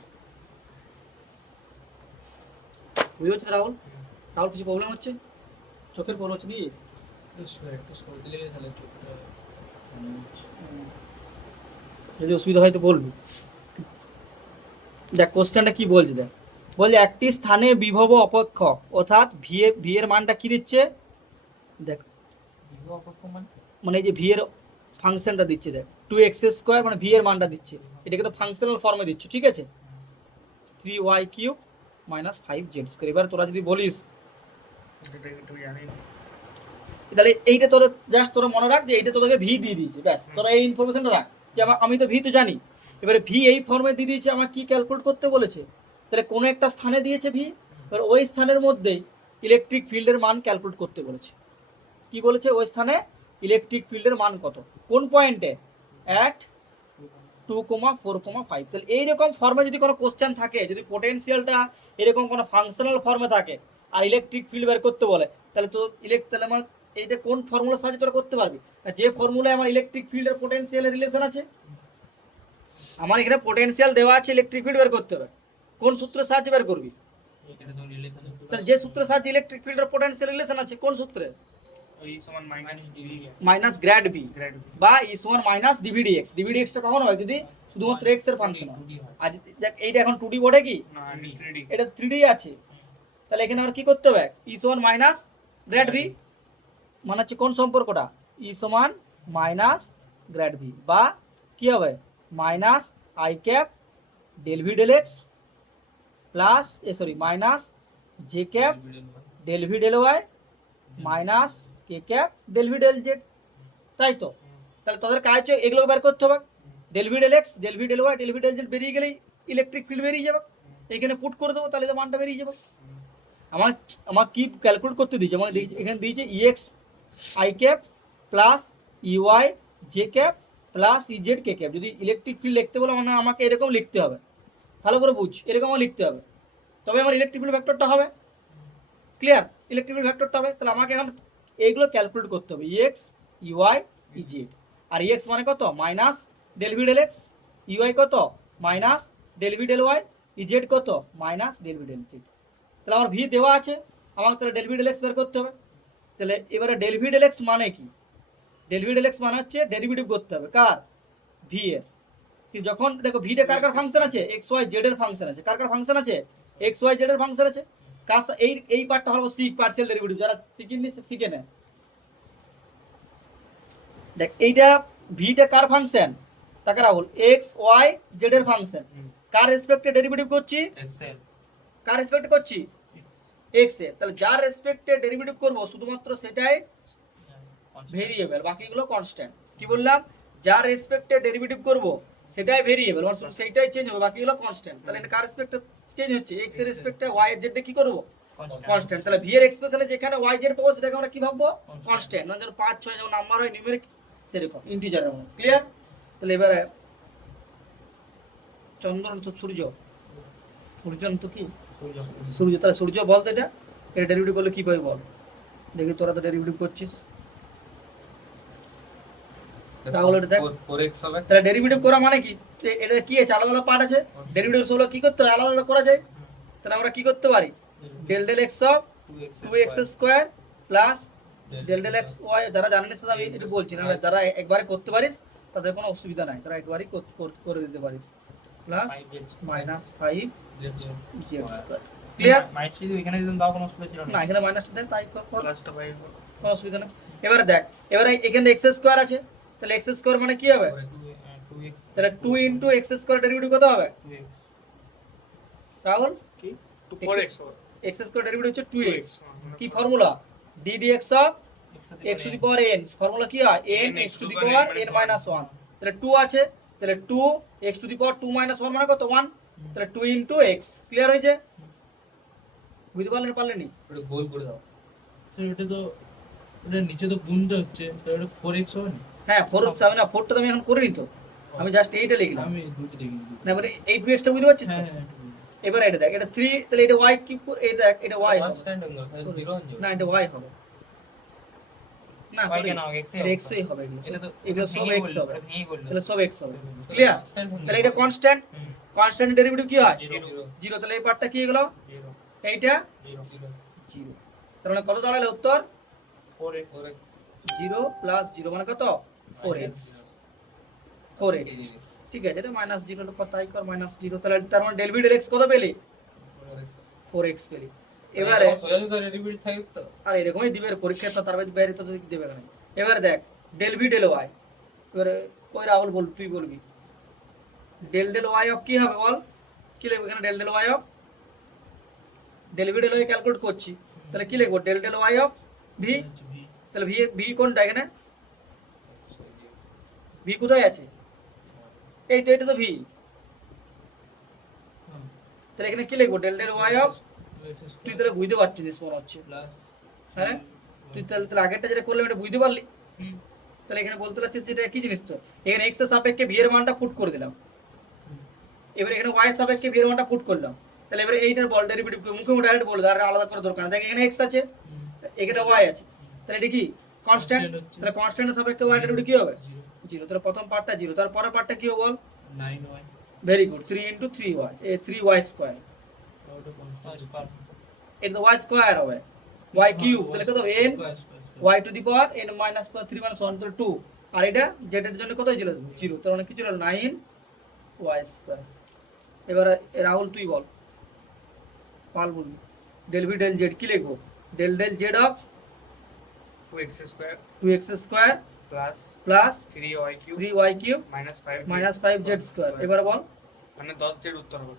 বুঝতে পারছিস রাহুল? রাহুল কিছু প্রবলেম হচ্ছে, চোখের প্রবলেম হচ্ছে কি? একটু সর্দি লেগে তাহলে চোখটা যদি অসুবিধা হয় তো বলবি। দেখ কোশ্চেনটা কি বলছে, দেখ বলছে একটি স্থানে বিভব অপেক্ষক অর্থাৎ ভি এর মানটা কি দিচ্ছে, দেখ মানে এই যে ভি এর ফাংশনটা দিচ্ছে, দেখ 2x² মানে ভি এর মানটা দিচ্ছে, এটাকে তো ফাংশনাল ফর্মে দিচ্ছে, ঠিক আছে 3y³ - 5z²। এবার তোরা যদি বলিস তাহলে এইটা তোরা জাস্ট তোরা মনে রাখ যে এইটা তোদেরকে ভি দিয়ে দিয়েছে, ব্যাস তোরা এই ইনফরমেশনটা রাখ যে আমি তো ভি তো জানি। এবারে ভি এই ফর্মে দিয়ে দিয়েছে, আমার কি ক্যালকুলেট করতে বলেছে, তাহলে কোনো একটা স্থানে দিয়েছে ভি, এবার ওই স্থানের মধ্যেই ইলেকট্রিক ফিল্ডের মান ক্যালকুলেট করতে বলেছে। কি বলেছে, ওই স্থানে ইলেকট্রিক ফিল্ডের মান কত, কোন পয়েন্টে, অ্যাট 2,4,5। তাহলে এইরকম ফর্মে যদি কোনো কোশ্চেন থাকে, যদি পোটেনশিয়ালটা এরকম কোনো ফাংশনাল ফর্মে থাকে আর ইলেকট্রিক ফিল্ড বের করতে বলে, তাহলে তো তাহলে আমার এইটা কোন ফর্মুলার সাহায্যে তোরা করতে পারবি, যে ফর্মুলায় আমার ইলেকট্রিক ফিল্ডের পোটেনশিয়ালের রিলেশন আছে। আমার এখানে পোটেনশিয়াল দেওয়া আছে, ইলেকট্রিক ফিল্ড বের করতে হবে, কোন সূত্রের সাহায্যে বের করবি, তাহলে যে সূত্রের সাহায্যে ইলেকট্রিক ফিল্ডের পোটেনশিয়াল রিলেশন আছে, কোন সূত্রে, ওই সমান মাইনাস গ্র্যাড ভি গ্রেড বা ই সমান মাইনাস ডিভিডিএক্স। ডিভিডিএক্সটা কখন হয়, যদি শুধুমাত্র এক্স এর ফাংশন হয়। আজ দেখ এইটা এখন 2D বোর্ডে কি, না 3D এটা 3D আছে, তাহলে এখানে আর কি করতে হবে, ই সমান মাইনাস গ্র্যাড ভি মানে হচ্ছে কোন সম্পর্কটা, ই সমান মাইনাস গ্র্যাড ভি, বা কি হবে minus I cap del V del X plus minus J cap del V del Y minus K cap del V del Z. তাই তো, তাহলে তোদের কাজ এগুলো বের করতে হবে, del V del X, del V del Y, del V del Z বেরিয়ে গেলেই ইলেকট্রিক ফিল্ড বেরিয়ে যাবে। এখানে পুট করে দেবো, তাহলে তো মানটা বেরিয়ে যাবে। আমার কি ক্যালকুলেট করতে দিয়েছে, আমাকে এখানে দিয়েছে E X I cap plus E Y J cap plus E Z K cap. যদি ইলেকট্রিক ফিল্ড লিখতে বলো মানে আমাকে এরকম লিখতে হবে, ভালো করে বুঝ, এরকম লিখতে হবে, তবে আমার ইলেকট্রিক ফিল্ড ভেক্টরটা হবে। ক্লিয়ার, ইলেকট্রিক ফিল্ড ভেক্টরটা হবে। তাহলে আমাকে এখন এইগুলো ক্যালকুলেট করতে হবে, E X E Y E Z. আর ই এক্স মানে কত, minus del V del X, E Y কত minus del V del Y, E Z কত minus del V del Z. তাহলে আমার ভি দেওয়া আছে, আমাকে তাহলে ডেল ভি ডেল এক্স বের করতে হবে। তাহলে এবারে ডেল ভি ডেল এক্স মানে কি, ডেল ভি ডেল এক্স মানে হচ্ছে ডেরিভেটিভ করতে হবে কার, ভি এর। কিন্তু যখন দেখো ভিটা কার কার ফাংশন আছে, এক্স ওয়াই জেড এর ফাংশন আছে, কার কার ফাংশন আছে, এক্স ওয়াই জেড এর ফাংশন আছে। কার এই পার্টটা হলো সি পার্সিয়াল ডেরিভেটিভ, যারা শিখেননি শিখে নেয়। দেখ এইটা ভিটা কার ফাংশন, তাকে রাহুল এক্স ওয়াই জেড এর ফাংশন, কার রেসপেক্টে ডেরিভেটিভ করছি, কার রেসপেক্টে করছি, এক্স এর। তাহলে যার রেসপেক্টে ডেরিভেটিভ করব শুধুমাত্র সেটাই ভেরিয়েবল, বাকিগুলো কনস্ট্যান্ট। কি বললাম, যার রেসপেক্টে ডেরিভেটিভ করব সেটাই ভেরিয়েবল, মানে শুধু সেইটাই চেঞ্জ হবে, বাকিগুলো কনস্ট্যান্ট। তাহলে এটা কার রেসপেক্টে চেঞ্জ হচ্ছে, এক্স এর রেসপেক্টে ওয়াই এর জেড কি করব, কনস্ট্যান্ট। তাহলে ভি এর এক্সপ্রেশনে যেখানে ওয়াই জেড পাবো সেটাকে আমরা কি ভাববো, কনস্ট্যান্ট। মানে যেমন 5 6 যেমন নাম্বার হয় নিউমেরিক, সেরকম ইন্টিজারের মতো। ক্লিয়ার, তাহলে এবারে চন্দ্র তো সূর্য, সূর্য তো কি সূর্য, তাহলে সূর্য বল তো এটা, এটা ডেরিভেটিভ করলে কি পাবি বল দেখি, তোরা তো ডেরিভেটিভ করছিস। রাহুল এটা দেখ, 4x হবে। তাহলে ডেরিভেটিভ করা মানে কি, এটা কি আছে, আলাদা আলাদা পার্ট আছে, ডেরিভেটিভ হলো কি করতে হয়, আলাদা আলাদা করা যায়। তাহলে আমরা কি করতে পারি, del del X of 2x square plus del del X Y, যারা জানেন সেটা আমি এটা বলছি না, যারা একবারে করতে পারিস তাদের কোনো অসুবিধা নাই, তারা একবারই করে দিতে পারিস, plus minus 5z square. Clear? Minus যদি এখানে দিতাম তাও কোনো অসুবিধা ছিল না, না। এখানে মাইনাসটা দেন, তাই কর, প্লাসটা ভাই কোনো অসুবিধা নেই। এবারে দেখ, এবারে এখানে এক্স স্কয়ার আছে, তাহলে এক্স স্কয়ার মানে কি হবে, 2x তাহলে 2 ইনটু এক্স স্কয়ার ডেরিভেটিভ কত হবে 2x রাহুল? কি 4x এক্স স্কয়ার ডেরিভেটিভ হচ্ছে 2x, কি formula, d dx of x to the power n, formula কি হয় n x to the power n minus 1, তাহলে 2 আছে, তাহলে 2 x to the power 2 minus 1 মানে কত 1, তাহলে 2 ইনটু x। ক্লিয়ার হয়েছে? বুঝতে পারলেন? ওটা গোল করে দাও। স্যার এটা তো এটা নিচে তো গুণটা হচ্ছে, তাহলে 4x হবে না? হ্যাঁ 4 হচ্ছে, আমি না 4টা তো আমি এখন করিনি তো, আমি জাস্ট এইটা লিখলাম, আমি দুটো দেখিনি। না মানে এই 2x টা বুঝতে পারছিস তো? হ্যাঁ হ্যাঁ একটু বুঝলাম। এবার এটা দেখ, এটা 3, তাহলে এটা y কিউব, এই দেখ এটা y হবে, কনস্ট্যান্ট হয়ে গেল, তাহলে 0 হয়ে যাবে। না এটা y হবে, না y সরি কেন x এটা x ই হবে, এটা তো এগুলো সব ভেঙেই x বললো, হবে, এটা ভেঙেই বললো। তাহলে সব x হবে। ক্লিয়ার? কনস্ট্যান্ট হয়ে তাহলে গেল। এটা কনস্ট্যান্ট, হুম, কনস্ট্যান্ট ডেরিভেটিভ কি হয় 0 0, তাহলে এই পার্টটা কি হয়ে গেল, 0 এইটা 0 0, তার মানে কত দাঁড়ালো উত্তর, 4x 4x 0 প্লাস 0 মানে কত 4x, 4x। ঠিক আছে, এটা মাইনাস 0 লোক তাই কর মাইনাস 0, তাহলে তার মানে ডেল ভি ডেল x কত পেলি 4x 4x পেলি। এবারে সোজা সোজা ডেরিভেটিভ থাকে তো। আর এরকমই দিবে পরীক্ষা, তো তার বাইরে তো দেবে না। এবারে দেখ ডেল ভি ডেল ওয়াই, এবারে ওই রাহুল বল, তুই বলবি ডেল ডেল ওয়াই অফ কি হবে বল, কি লিখবো এখানে, del del y of, del V del y calculate করছি, তাহলে কি লিখবো, del del y of v, হচ্ছে v। তাহলে ভি, ভি কোনটা এখানে, ভি কোথায় আছে, এই তো এটা তো ভি, হুম। তাহলে এখানে কি লিখবো, del del y of, 2x তুই তাহলে বুঝতে পারছিস মনে হচ্ছে, প্লাস হ্যাঁ তুই তাহলে আগেরটা যেটা করলাম এটা বুঝতে পারলি, হুম, তাহলে এখানে বলতে পারছিস যেটা কি জিনিস, তো এখানে x এর সাপেক্ষে v এর মানটা পুট করে দিলাম, এবার এখানে y এর সাপেক্ষে v এর মানটা পুট করলাম, তাহলে এবারে এইটার বল ডেরিভেটিভ মুখে মুখে ডাইরেক্ট বলে দাও, আর আলাদা করে দরকার নেই। দেখ এখানে x আছে, এখানে y আছে, তাহলে এটা কি কনস্ট্যান্ট, Constant হচ্ছে। তাহলে কনস্ট্যান্টের সাপেক্ষে y ডেরিভেটিভ কি হবে 0, তাহলে প্রথম পার্টটা 0, তার পরের পার্টটা কি হবে বল, 9y very good, 3 into 3y, এই 3y স্কয়ার, ওটা কনস্ট্যান্ট এটা তো y স্কয়ার হবে, y কিউব, তাহলে কত n y to the power n minus 3 minus 1, তাহলে 2, আর এটা z এর জন্য কত ছিল 0, তার মানে কি ছিল 9y স্কয়ার। এবারে রাহুল তুই বল, পাল বলবি ডেল ভি ডেল জেড কি লিখবো, del del z of 2x square 2x square plus plus 3y cube 3y cube minus 5 minus 5z square. এবারে বল মানে 10 জেড উত্তর হবে,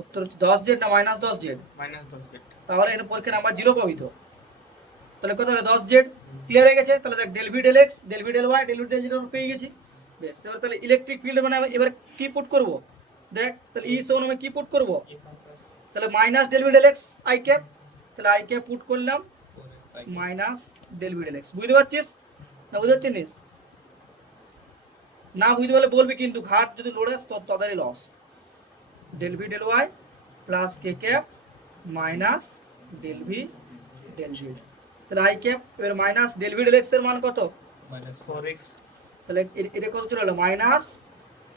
উত্তর হচ্ছে 10z না মাইনাস 10z, মাইনাস 10 জেড। তাহলে এর পরীক্ষা নাম্বার 0 পাবি তো, তাহলে কত হলো 10z, ক্লিয়ার হয়ে গেছে। তাহলে দেখ del V del x, del V del y, del V del z পেয়ে গেছি, বেশ। এবার তাহলে ইলেকট্রিক ফিল্ড মানে এবার কি পুট করব, দেখ তাহলে ই সমান আমি কি পুট করব, তাহলে minus del V del x i cap, তাহলে আই ক্যাপ পুট করলাম minus del V del x, বুঝতে পারছিস না, বুঝতে পারছিস না, বুঝতে পারলে বলবি কিন্তু, ঘাট যদি লোড়াস তো তাদেরই লস, del V del y plus K cap minus del V del z, তাহলে আই ক্যাপ, এবার minus del V del x এর মান কত,4x তাহলে এটা কত চলে গেলো minus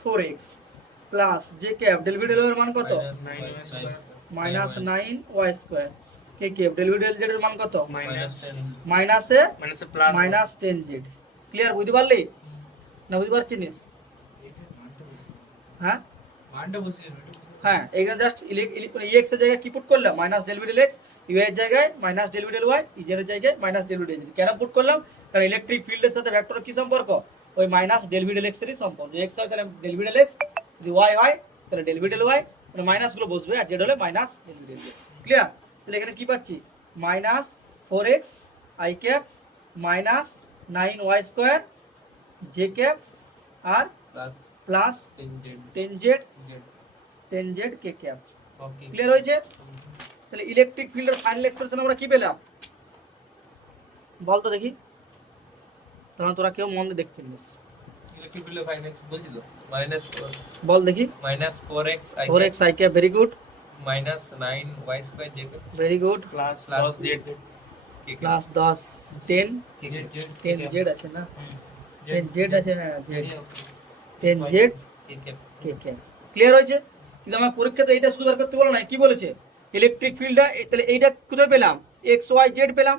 4x plus J cap del V del y এর মান কত 9y square minus 9y square, K cap del V del z এর মান কত মাইনাস মাইনাসে মাইনাসে প্লাস মাইনাস 10z। ক্লিয়ার, বুঝতে পারলি না, বুঝতে পারছিস, হ্যাঁ মানটা বসিয়ে হ্যাঁ, এখানে জাস্ট ex এর জায়গায় কি পুট করলাম minus del V del x, u এর জায়গায় minus del V del y, ইজের জায়গায় minus del V del z। কেন পুট করলাম, কারণ ইলেকট্রিক ফিল্ডের সাথে ভেক্টরের কি সম্পর্ক, ওই minus del V del x এরই সম্পর্ক, যদি x হয় তাহলে ডেল ভি ডেল x, যদি y হয় তাহলে ডেল ভি ডেল y, মানে মাইনাস গুলো বসবে, আর z হলে minus del V del z। Clear, তাহলে এখানে কি পাচ্ছি minus 4x i cap minus 9y square j cap আর plus plus 10z 10z k cap. Okay clear হয়েছে? তাহলে ইলেকট্রিক ফিল্ডের ফাইনাল এক্সপ্রেশন আমরা কি পেলাম বল তো দেখি, তাহলে তোরা কেউ মন দিয়ে দেখছিস, ইলেকট্রিক ফিল্ডে 5x বলছি তো মাইনাস বল দেখি। 4x i 4x i cap, very good, minus 9y square j cap very good. Plus Plus 10 Z k cap plus 10 10 k cap 10 Z আছে না, 10 জেড আছে, হ্যাঁ জেড, 10 জেড k cap কে কে clear হয়েছে। কিন্তু আমার পরীক্ষাতে এইটা শুধু বের করতে বলো না, কি বলেছে ইলেকট্রিক ফিল্ডটা, তাহলে এইটা কোথায় পেলাম, এক্স ওয়াই জেড পেলাম,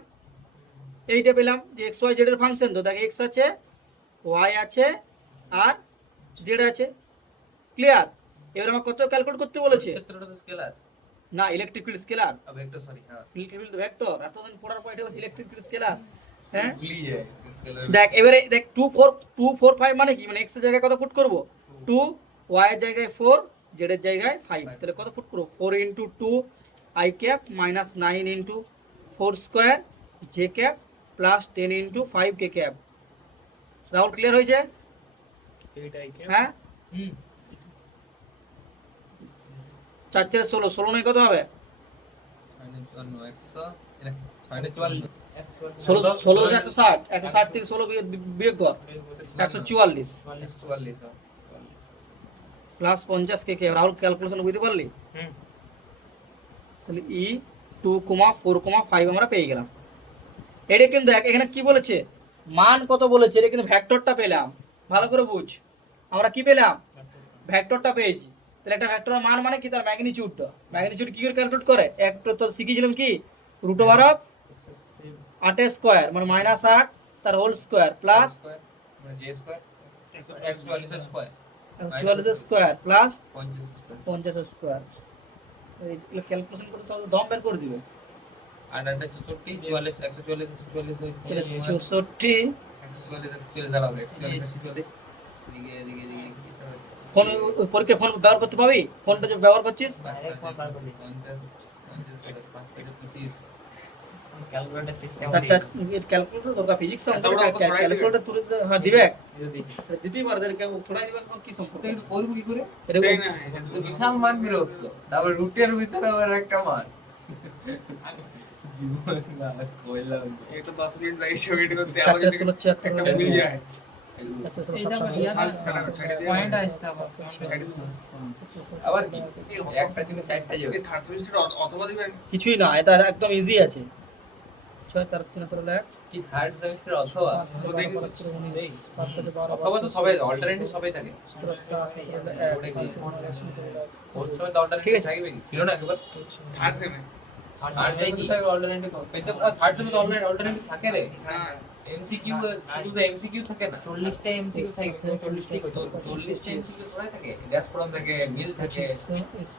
এইটা পেলাম যে এক্স ওয়াই জেড এর ফাংশন, তো দেখ এক্স আছে, ওয়াই আছে, আর জেড আছে, ক্লিয়ার। এবার আমার কত ক্যালকুলেট করতে বলেছে, ক্ষেত্রটা তো স্কেলার না electric field scalar, vector sorry হ্যাঁ ইলেকট্রিক ফিল্ড ভেক্টর, এতদিন পড়ার পর এটা ইলেকট্রিক ফিল্ড স্কেলার, হ্যাঁ। ভুলি যায় স্কেলার দেখ এবারে দেখ 2 4 5 মানে কি, মানে x এর জায়গায় কত পুট করব, 2, y এর জায়গায় 4, z এর জায়গায় 5, তাহলে কত পুট করব, 4 * 2 i cap minus 9 * 4 square j cap plus 10 * 5 k cap। Rahul clear হয়েছে, এইটাই কি হ্যাঁ। হুম 4 4 16, 16 নয় কত হবে, 16 16 160, 160 থেকে 16 বিয়োগ কর, 144 প্লাস 50 কে কে। রাহুল ক্যালকুলেশন বুঝতে পারলি, হুম তাহলে ই 2, 4, 5 আমরা পেয়ে গেলাম। এটা কিন্তু দেখ এখানে কি বলেছে, মান কত বলেছে, এটা কিন্তু ভেক্টরটা পেলাম, ভালো করে বুঝ, আমরা কি পেলাম, ভেক্টরটা পেয়েছি। তাহলে একটা ভেক্টরের মান মানে কি, তার ম্যাগনিটিউডটা, ম্যাগনিটিউড কি করে ক্যালকুলেট করে, একটা তো শিখেছিলাম কি, √8 স্কয়ার মানে -8 তার whole square plus 44 square plus 50 square. এই ক্যালকুলেশন করে তো দম বের করে দিবে, তাহলে 64। ফোন পরীক্ষা ফোন ব্যবহার করতে পাবি, ফোনটা যে ব্যবহার করছিস, ক্যালকুলেটর সিস্টেম ক্যালকুলেটর দরকার, ফিজিক্স এত বড় অঙ্ক ছড়াই ক্যালকুলেটর তুলে হ্যাঁ দিবে, দিতেই পারে, তাহলে কেউ ছড়াই দিবে, কি সম্পর্ক করবো কি করে এরকম সেই না বিশাল মান বিরক্ত, তারপর রুটের ভিতরে আবার একটা মান জীবন না কইলাম এটা 10 মিনিট লাগিয়েছে ওইটা করতে, আবার 4 যদি 16 76 একটা মিল যায় এইটা ছেড়ে দিয়ে পয়েন্ট আসছে আবার ছেড়ে দিয়ে আবার কি একটা দিনে চারটা যাবে এই থার্ড সেমিস্টার অথবা দিবেন কিছুই না, এটা একদম ইজি আছে। 6 তার 3 তার লাখ কি থার্ড সেমিস্টার অথবা 7 অথবা তো সবাই অল্টারনেটিভ সবাই থাকে ওর সময় তো ঠিক অল্টারনেটিভ আছে। থাকবে কি? ছিল না একবার থার্ড সেমে third semester alternative third semester alternative থাকে রে হ্যাঁ এমসিকিউ শুধু তো এমসিকিউ থাকে না 40টা এমসিকিউ থাকে 40টা 40টা এমসিকিউ সবাই থাকে ড্যাশ প্রোগ্রাম থাকে মিল থাকে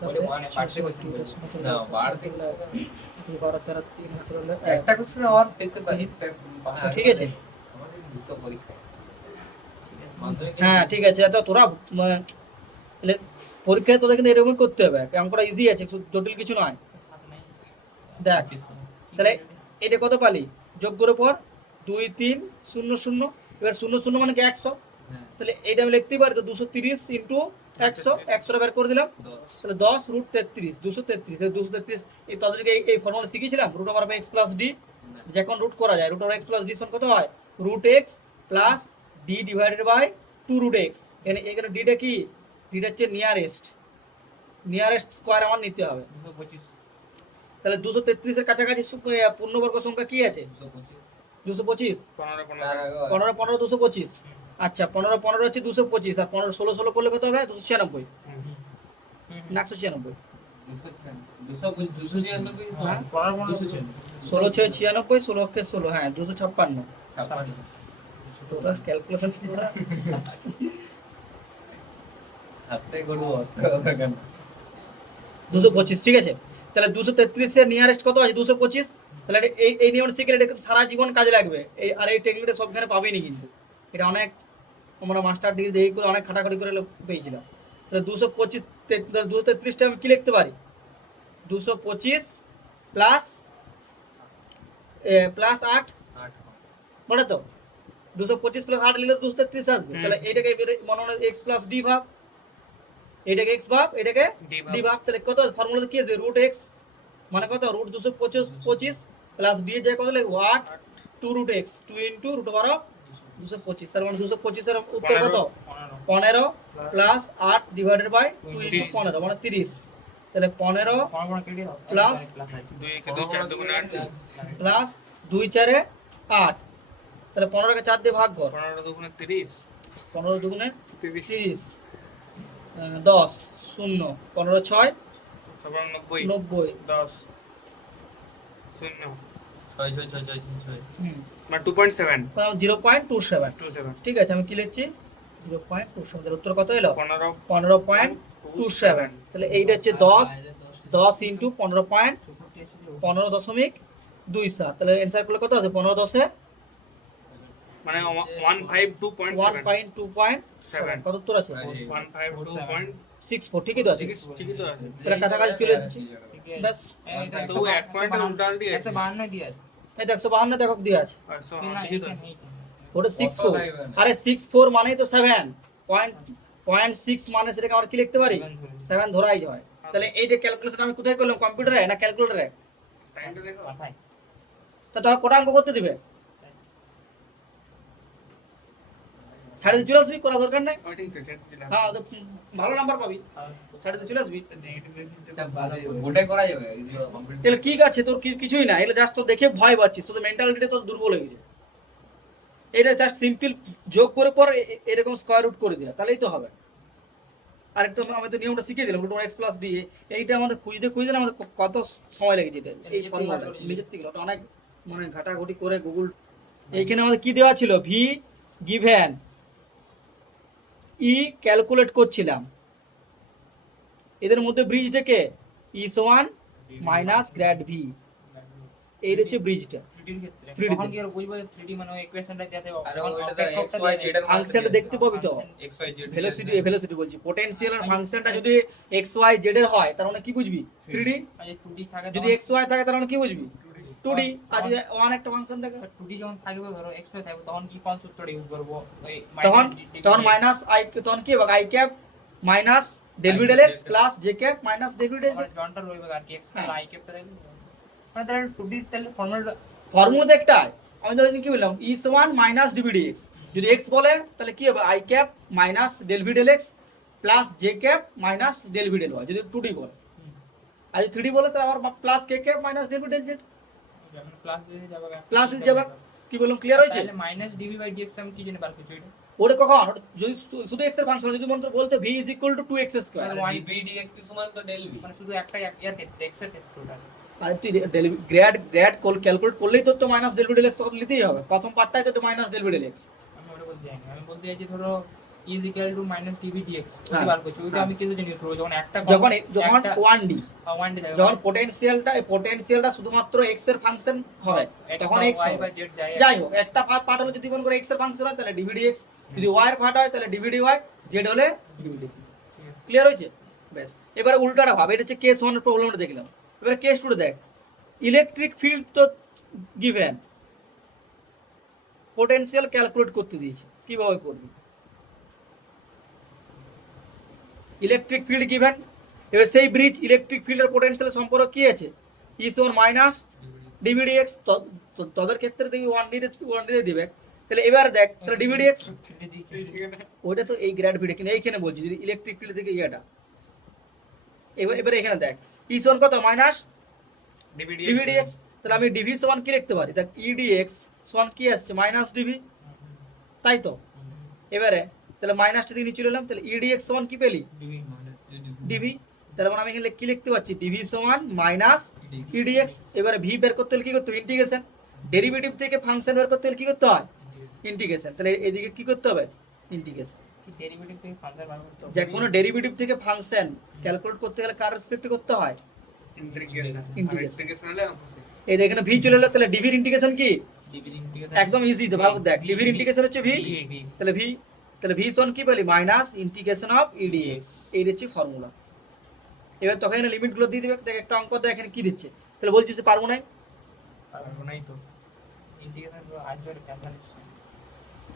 ওরে মানে পার্টে কোশ্চেন না বার থেকে একটা কোশ্চেন আর পেতে পারি ঠিক আছে। আমাদের দুটো পরীক্ষা মাধ্যমিক হ্যাঁ ঠিক আছে, তো তোরা মানে পরীক্ষায় তোদের কিন্তু এরকমই করতে হবে, অঙ্কটা ইজি আছে, খুব জটিল কিছু নয়। দেখ তাহলে এটা কত পালি, যোগ করে পর 2 3 0 0, এবার 0 0 মানে কি 100, তাহলে এইটা আমি লিখতে পারি, তো 230 * 100, 100 বের করে দিলাম, তাহলে 10 √33, 233, এই 233 এই তাদেরকে এই ফর্মুলা শিখিয়েছিলাম, √x + d, যখন রুট করা যায়, √x + d সমান কত হয়, √x + d / 2√x। এখানে d টা কি, d টা হচ্ছে নিয়ারেস্ট স্কয়ার আমার নিতে হবে, 225 তাহলে 233 এর কাছাকাছি পূর্ণবর্গ সংখ্যা কি আছে, 225, 15 15 15 225, আচ্ছা 15 15 হচ্ছে 225, আর 15 16 16 করলে কত হবে, 296 না 196, 296 হ্যাঁ 296 16 6 96, 16 কে 16, হ্যাঁ 256। তোরা ক্যালকুলেশন তোরা হাতে করব কেন 225, ঠিক আছে। তাহলে 233 এর নিয়ারেস্ট কত আছে, 225, তাহলে এই নিয়ম শিখলে এটা সারা জীবন কাজে লাগবে, এই আর এই টেকনিকটা সবখানে পাবেনি, কিন্তু এটা অনেক আমরা মাস্টার ডিগ্রি দেখে করে অনেক খাটাখাটি করে পেয়েছিলাম। তাহলে 225 233টা আমি কি লিখতে পারি, 225 প্লাস 8 বলে তো, 225 + 8 লিখলে 233 আসবে, তাহলে এইটাকে মনে হয় x + d ভাব, এটাকে x ভাব, এটাকে d ভাব, তাহলে কত ফর্মুলাতে কি আসবে, √x মানে কত, √225 + d এর জায়গায় কত লিখব, 8 2 √x, 2 * √8 225, তার মানে 225 এর উত্তর কত? 15 15 প্লাস 8 ডিভাইডেড বাই 2 ইনটু 15 মানে 30। তাহলে 15 কেটে দাও Plus 2 একে 2 4 দুগুণে 8 প্লাস 2 4 8, তাহলে 15 কে 4 দিয়ে ভাগ কর। 15 দুগুণে 30 15 দুগুণে 30 30, 10 0, 15 6 90 90, 10 0 ছয় ছয় ছয় ছয় ছয় ছয়। মানে 2.7 0.27। 27 ঠিক আছে, আমি কি লিখছি? 0.27 এর উত্তর কত এলো? 15 15.27। তাহলে এইটা হচ্ছে 10 ইন্টু 15.27। তাহলে অ্যান্সার করলে কত আছে? 15 10 মানে 152.7 152.7। কত উত্তর আছে? 152.64 64। ঠিকই তো আছে। ঠিকই তো আছে তাহলে কাছাকাছি চলে এসেছি। ব্যাস, তো 1 পয়েন্টের উল্টালটি আছে 152 দিয়ে আছে এই দেখ 152 দেখো দিয়ে আছে। 100 না ঠিকই তো এইখানে আছে। ওটা কত 64। লাগবে না? আরে 64 মানেই তো 7 পয়েন্ট 6 মানে সেটাকে আমরা কি লিখতে পারি? 7 ধরাই যায়। তাহলে এই যে ক্যালকুলেশন আমি কোথায় করলাম? কম্পিউটারে না ক্যালকুলেটরে? টাইমটা দেখো মাথায় তা তখন কটা অঙ্ক করতে দিবে? ছাড়ে দিয়ে চলে আসবি, করা দরকার নেই। ও ঠিক তো চ্যাট দিলাম হ্যাঁ তো ভালো নাম্বার পাবি, ছাড়ে দিয়ে চলে আসবি। এটা ওটাই করা যাবে কমপ্লিট। এগুলো কি আছে তোর? কিছুই না, এগুলো জাস্ট তো দেখে ভয় পাচ্ছিস, তোর মেন্টালিটিটা তোর দুর্বল হয়ে গেছে। এটা জাস্ট সিম্পল যোগ করে পর এরকম স্কয়ার রুট করে দেওয়া, তাহলেই তো হবে। আর একদম আমি তো নিয়মটা শিখিয়ে দিলাম, root over x plus d. এইটা আমাদের খুঁজতে না আমাদের কত সময় লেগেছে এটা, এই ফর্মুলাটা নিজের থেকে ওটা অনেক মানে ঘাটাঘুটি করে গুগল। এইখানে আমাদের কি দেওয়া ছিল? ভি গিভেন ই ক্যালকুলেট করছিলাম, এদের মধ্যে ব্রিজটাকে ই সমান মাইনাস গ্র্যাড ভি, এই হচ্ছে ব্রিজটা। 3D এর ক্ষেত্রে 3D তখন কি আর বুঝবো 3D মানে ওই ইকুয়েশনটা যাতে আরে ওইটা তো x y z এর ফাংশনটা দেখতে পাবি তো, x y z ভেলোসিটি বলছি, পোটেনশিয়াল আর ফাংশনটা যদি এক্স ওয়াই জেড এর হয় তার মানে কি বুঝবি? 3D। আর যে 2D থাকে যদি এক্স ওয়াই থাকে তার মানে কি বুঝবি? 2D। আর যদি ওয়ান একটা ফাংশন থাকে 2D যখন থাকবে ধরো xy থাকবে তখন কি কোন সূত্রটা ইউজ করব? ওই তখন মাইনাস আই, তখন কি হবে? I cap minus del B del X plus J cap minus del B del J. জনটা রইবে আর কি x প্লাস i ক্যাপটা দেবে মানে তাহলে 2D তাহলে ফর্মুলাটা ফর্মুলা একটাই, আমি ধরে কি বললাম? ই সমান মাইনাস ডিবি ডিএক্স। যদি এক্স বলে তাহলে কি হবে? I cap minus del V del X plus J cap minus del V del Y, যদি 2D বলে। আর যদি 3D বলে তাহলে আবার plus K cap minus del V del Z, মানে প্লাস দিয়ে যাবে প্লাস দিতে যাবে। কি বললাম, ক্লিয়ার হয়েছে? তাহলে মাইনাস dv/dx আমি কি জানি বার করছি এটা ওটা কখন? ওটা যদি শুধু এক্স এর ফাংশন, যদি মনে বলতে v is equal two 2x square, তাহলে b dx সমান তো del v। মানে শুধু একটা ইয়ার ক্ষেত্রে x এর ক্ষেত্রে ওটা আর তুই গ্র্যাড কল ক্যালকুলেট করলেই তোর তো minus del V del x তো নিতেই হবে, প্রথম পার্টটাই তো minus del V del x. আমি ওটা বলতে চাইনি, আমি বলতে চাইছি ধরো is equal to minus dv/dx ওটা হ্যাঁ। বার করছি ওইটা আমি কিছু জিনিস করব যখন একটা যখন 1D, 1D থাকে যখন পোটেনশিয়ালটা শুধুমাত্র এক্স এর ফাংশন হবে তখন এক্স y বা z যায় যাই হোক, একটা পার্ট হলো যদি মনে করে এক্স এর ফাংশন হয় তাহলে ডিভিডি এক্স, যদি ওয়াই এর পার্ট হয় তাহলে ডিভিডি ওয়াই, জেড হলে ডিভিডি। ক্লিয়ার হয়েছে? ব্যাস, এবারে উল্টাটা ভাব, এটা হচ্ছে কেস 1 এর প্রবলেমটা দেখলাম। এবারে কেস 2 দেখ, ইলেকট্রিক ফিল্ড তো গিভেন, পোটেনশিয়াল ক্যালকুলেট করতে দিয়েছে, কিভাবে করবি? ইলেকট্রিক ফিল্ড গিভেন, এবার সেই ব্রিজ ইলেকট্রিক ফিল্ডের পোটেনশিয়াল সম্পর্ক কি আছে? ই সমান মাইনাস ডিভিডি এক্স। তোদের ক্ষেত্রে দেখি 1D দিবে, তাহলে এবার দেখ তাহলে ডিভিডি এক্স ওইটা তো এই গ্র্যাড ভিডে, কিন্তু এইখানে বলছি যদি ইলেকট্রিক ফিল্ড থেকে ইয়েটা, এবার এখানে দেখ ই সমান কত? Minus D V D X. তাহলে আমি ডিভি সমান কি লিখতে পারি? দেখ ইডি এক্স সমান কি আসছে? মাইনাস ডিভি, তাই তো? এবারে তাহলে মাইনাসটা দিয়ে নিচে চলে এলাম, তাহলে ইডি এক্স সমান কি পেলি? ডিভি। তাহলে মানে আমি এখানে কি লিখতে পাচ্ছি? ডিভি সমান মাইনাস ইডি এক্স। এবারে ভি বের করতে হলে কি করতে হবে? ইন্টিগ্রেশন। ডেরিভেটিভ থেকে ফাংশন বের করতে হলে কি করতে হয়? ইন্টিগ্রেশন। তাহলে এদিকে কি করতে হবে? ইন্টিগ্রেশন। ডেরিভেটিভ থেকে ফাংশন বার করতে হবে যে কোনো ডেরিভেটিভ থেকে ফাংশন ক্যালকুলেট করতে গেলে কার রেসপেক্টে করতে হয়? ইন্টিগ্রেশন হলে অঙ্ক শেষ। এই দেখেন ভি চলে এলো, তাহলে ডিভির ইন্টিগ্রেশন কি? ডিভির ইন্টিগ্রেশন একদম ইজি, তো ভালো দেখ, ডিভির ইন্টিগ্রেশন হচ্ছে ভি। তাহলে ভি সমান কি পেলি? Minus integration of edX. এই হচ্ছে ফর্মুলা। এবার তখন এখানে লিমিটগুলো দিয়ে দিবে। দেখ একটা অঙ্ক দেখ এখানে কি দিচ্ছে, তাহলে বলছিস যে পারবো না, পারবো নাই তো ইন্টিগ্রেশন তো আসবে ক্যালকুলেশন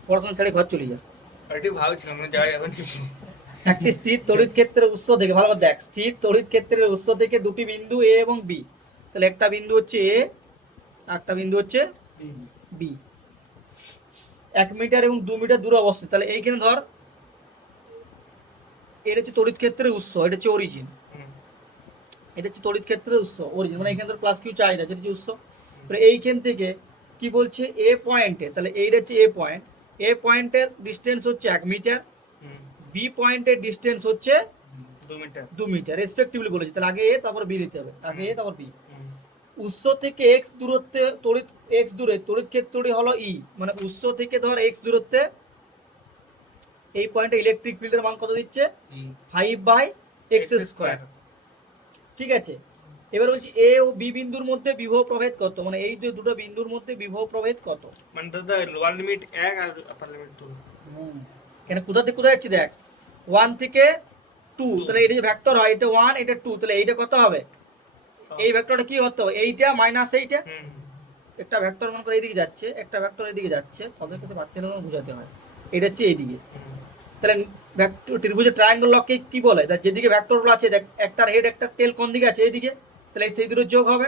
পড়াশোনা ছেড়ে ঘর চলে যা। একটু ভাবছিলাম না যাওয়া যাবে না। একটি স্থির তড়িৎ ক্ষেত্রের উৎস থেকে, ভালো করে দেখ, স্থির তড়িৎ ক্ষেত্রের উৎস থেকে দুটি বিন্দু এ এবং বি, তাহলে একটা বিন্দু হচ্ছে এ, একটা বিন্দু হচ্ছে বি। 1 মিটার এবং 2 মিটার দূরে অবস্থিত। তাহলে এইখানে ধর এটা হচ্ছে তড়িৎ ক্ষেত্রের উৎস, এটা হচ্ছে অরিজিন, এটা হচ্ছে তড়িৎ ক্ষেত্রের উৎস অরিজিন, মানে এখানে ধর প্লাস কিউ চার্জ আছে, এটা হচ্ছে উৎস। এবার এইখান থেকে কি বলছে এ পয়েন্টে, তাহলে এইটা হচ্ছে এ পয়েন্ট, এ পয়েন্টের ডিস্টেন্স হচ্ছে 1 মিটার, বি পয়েন্টের ডিস্টেন্স হচ্ছে 2 মিটার রেসপেক্টিভলি বলেছি। তাহলে আগে এ তারপর বি দিতে হবে, আগে এ তারপর বি। উৎস থেকে এক্স দূরত্বে তড়িৎ, এক্স দূরে তড়িৎ ক্ষেত্রটি হলো ই, মানে উৎস থেকে ধর এক্স দূরত্বে এই পয়েন্টে ইলেকট্রিক ফিল্ডের মান কত দিচ্ছে 5/x²। ঠিক আছে, এবার বলছি এ ও বি বিন্দুর মধ্যে বিভব প্রভেদ কত, মানে এই যে দুটো বিন্দুর মধ্যে বিভব প্রভেদ কত। মানে দাদা লোয়ার লিমিট 1 আর আপার লিমিট 2। কেন কোথা থেকে কোথায় যাচ্ছি দেখ, 1 থেকে 2, তাহলে এটা যে ভেক্টর হয় এটা 1 এটা 2, তাহলে এইটা কত হবে, এই ভেক্টরটা কি হতে হবে এইটা মাইনাস এইটা, একটা ভেক্টর মনে করে এইদিকে যাচ্ছে, একটা ভেক্টর এইদিকে যাচ্ছে, তাদের কাছে বাচ্চাদের বোঝাতে হয়, এটা হচ্ছে এইদিকে। তাহলে ভেক্টর ত্রিভুজের ট্রায়াঙ্গল লকে কি বলে, যেদিকে ভেক্টরগুলো আছে দেখ, একটার হেড একটা টেল কোন দিকে আছে এইদিকে, তাহলে সেই দুটো যোগ হবে।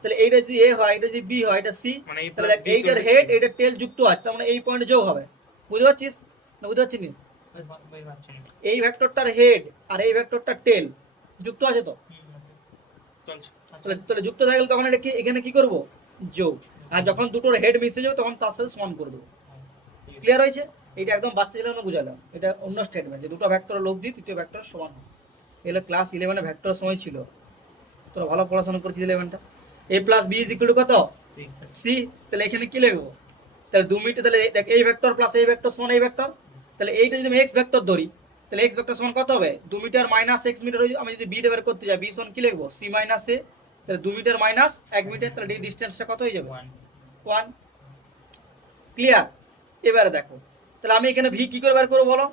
তাহলে এইটা যদি এ হয়, এটা যদি বি হয়, এটা সি, তাহলে দেখ এইটার হেড এইটার টেল যুক্ত আছে, তার মানে এই পয়েন্টে যোগ হবে। বুঝতে পারছিস না, বুঝতে পারছিস? এই ভেক্টরটার হেড আর এই ভেক্টরটার টেল যুক্ত আছে তো, তাহলে যুক্ত হয়ে গেলে তখন এটা কি এখানে কি করব যোগ, আর যখন দুটোর হেড মিশে যাবে তখন তার সাথে সমান করব। ক্লিয়ার হয়েছে? এটা একদম বাচ্চা ছেলের মতো বুঝালাম, এটা অন্য স্টেটমেন্ট যে দুটো ভেক্টর লোক দিই তৃতীয় ভেক্টর সমান হয়। এগুলো ক্লাস 11 এ ভেক্টরের সময় ছিল, তোরা ভালো পড়াশোনা করছিস 11টা। a plus b is equal to কত সি, তাহলে এখানে কি লিখবো, তাহলে 2 মিটার, তাহলে দেখ এই ভেক্টর প্লাস এই ভেক্টর সমান এই ভেক্টর, তাহলে এইটা যদি আমি এক্স ভেক্টর ধরি তাহলে এক্স ভেক্টর সমান কত হবে 2 মিটার মাইনাস এক্স মিটার। আমি যদি বি বের করতে যাই বি সমান কি লিখবো সি মাইনাস এ, তাহলে 2 মিটার মাইনাস 1 মিটার, তাহলে ডিসটেন্সটা কত হয়ে যাবে 1। ক্লিয়ার? এবারে দেখো তাহলে আমি এখানে ভি কি করে বের করবো বলো,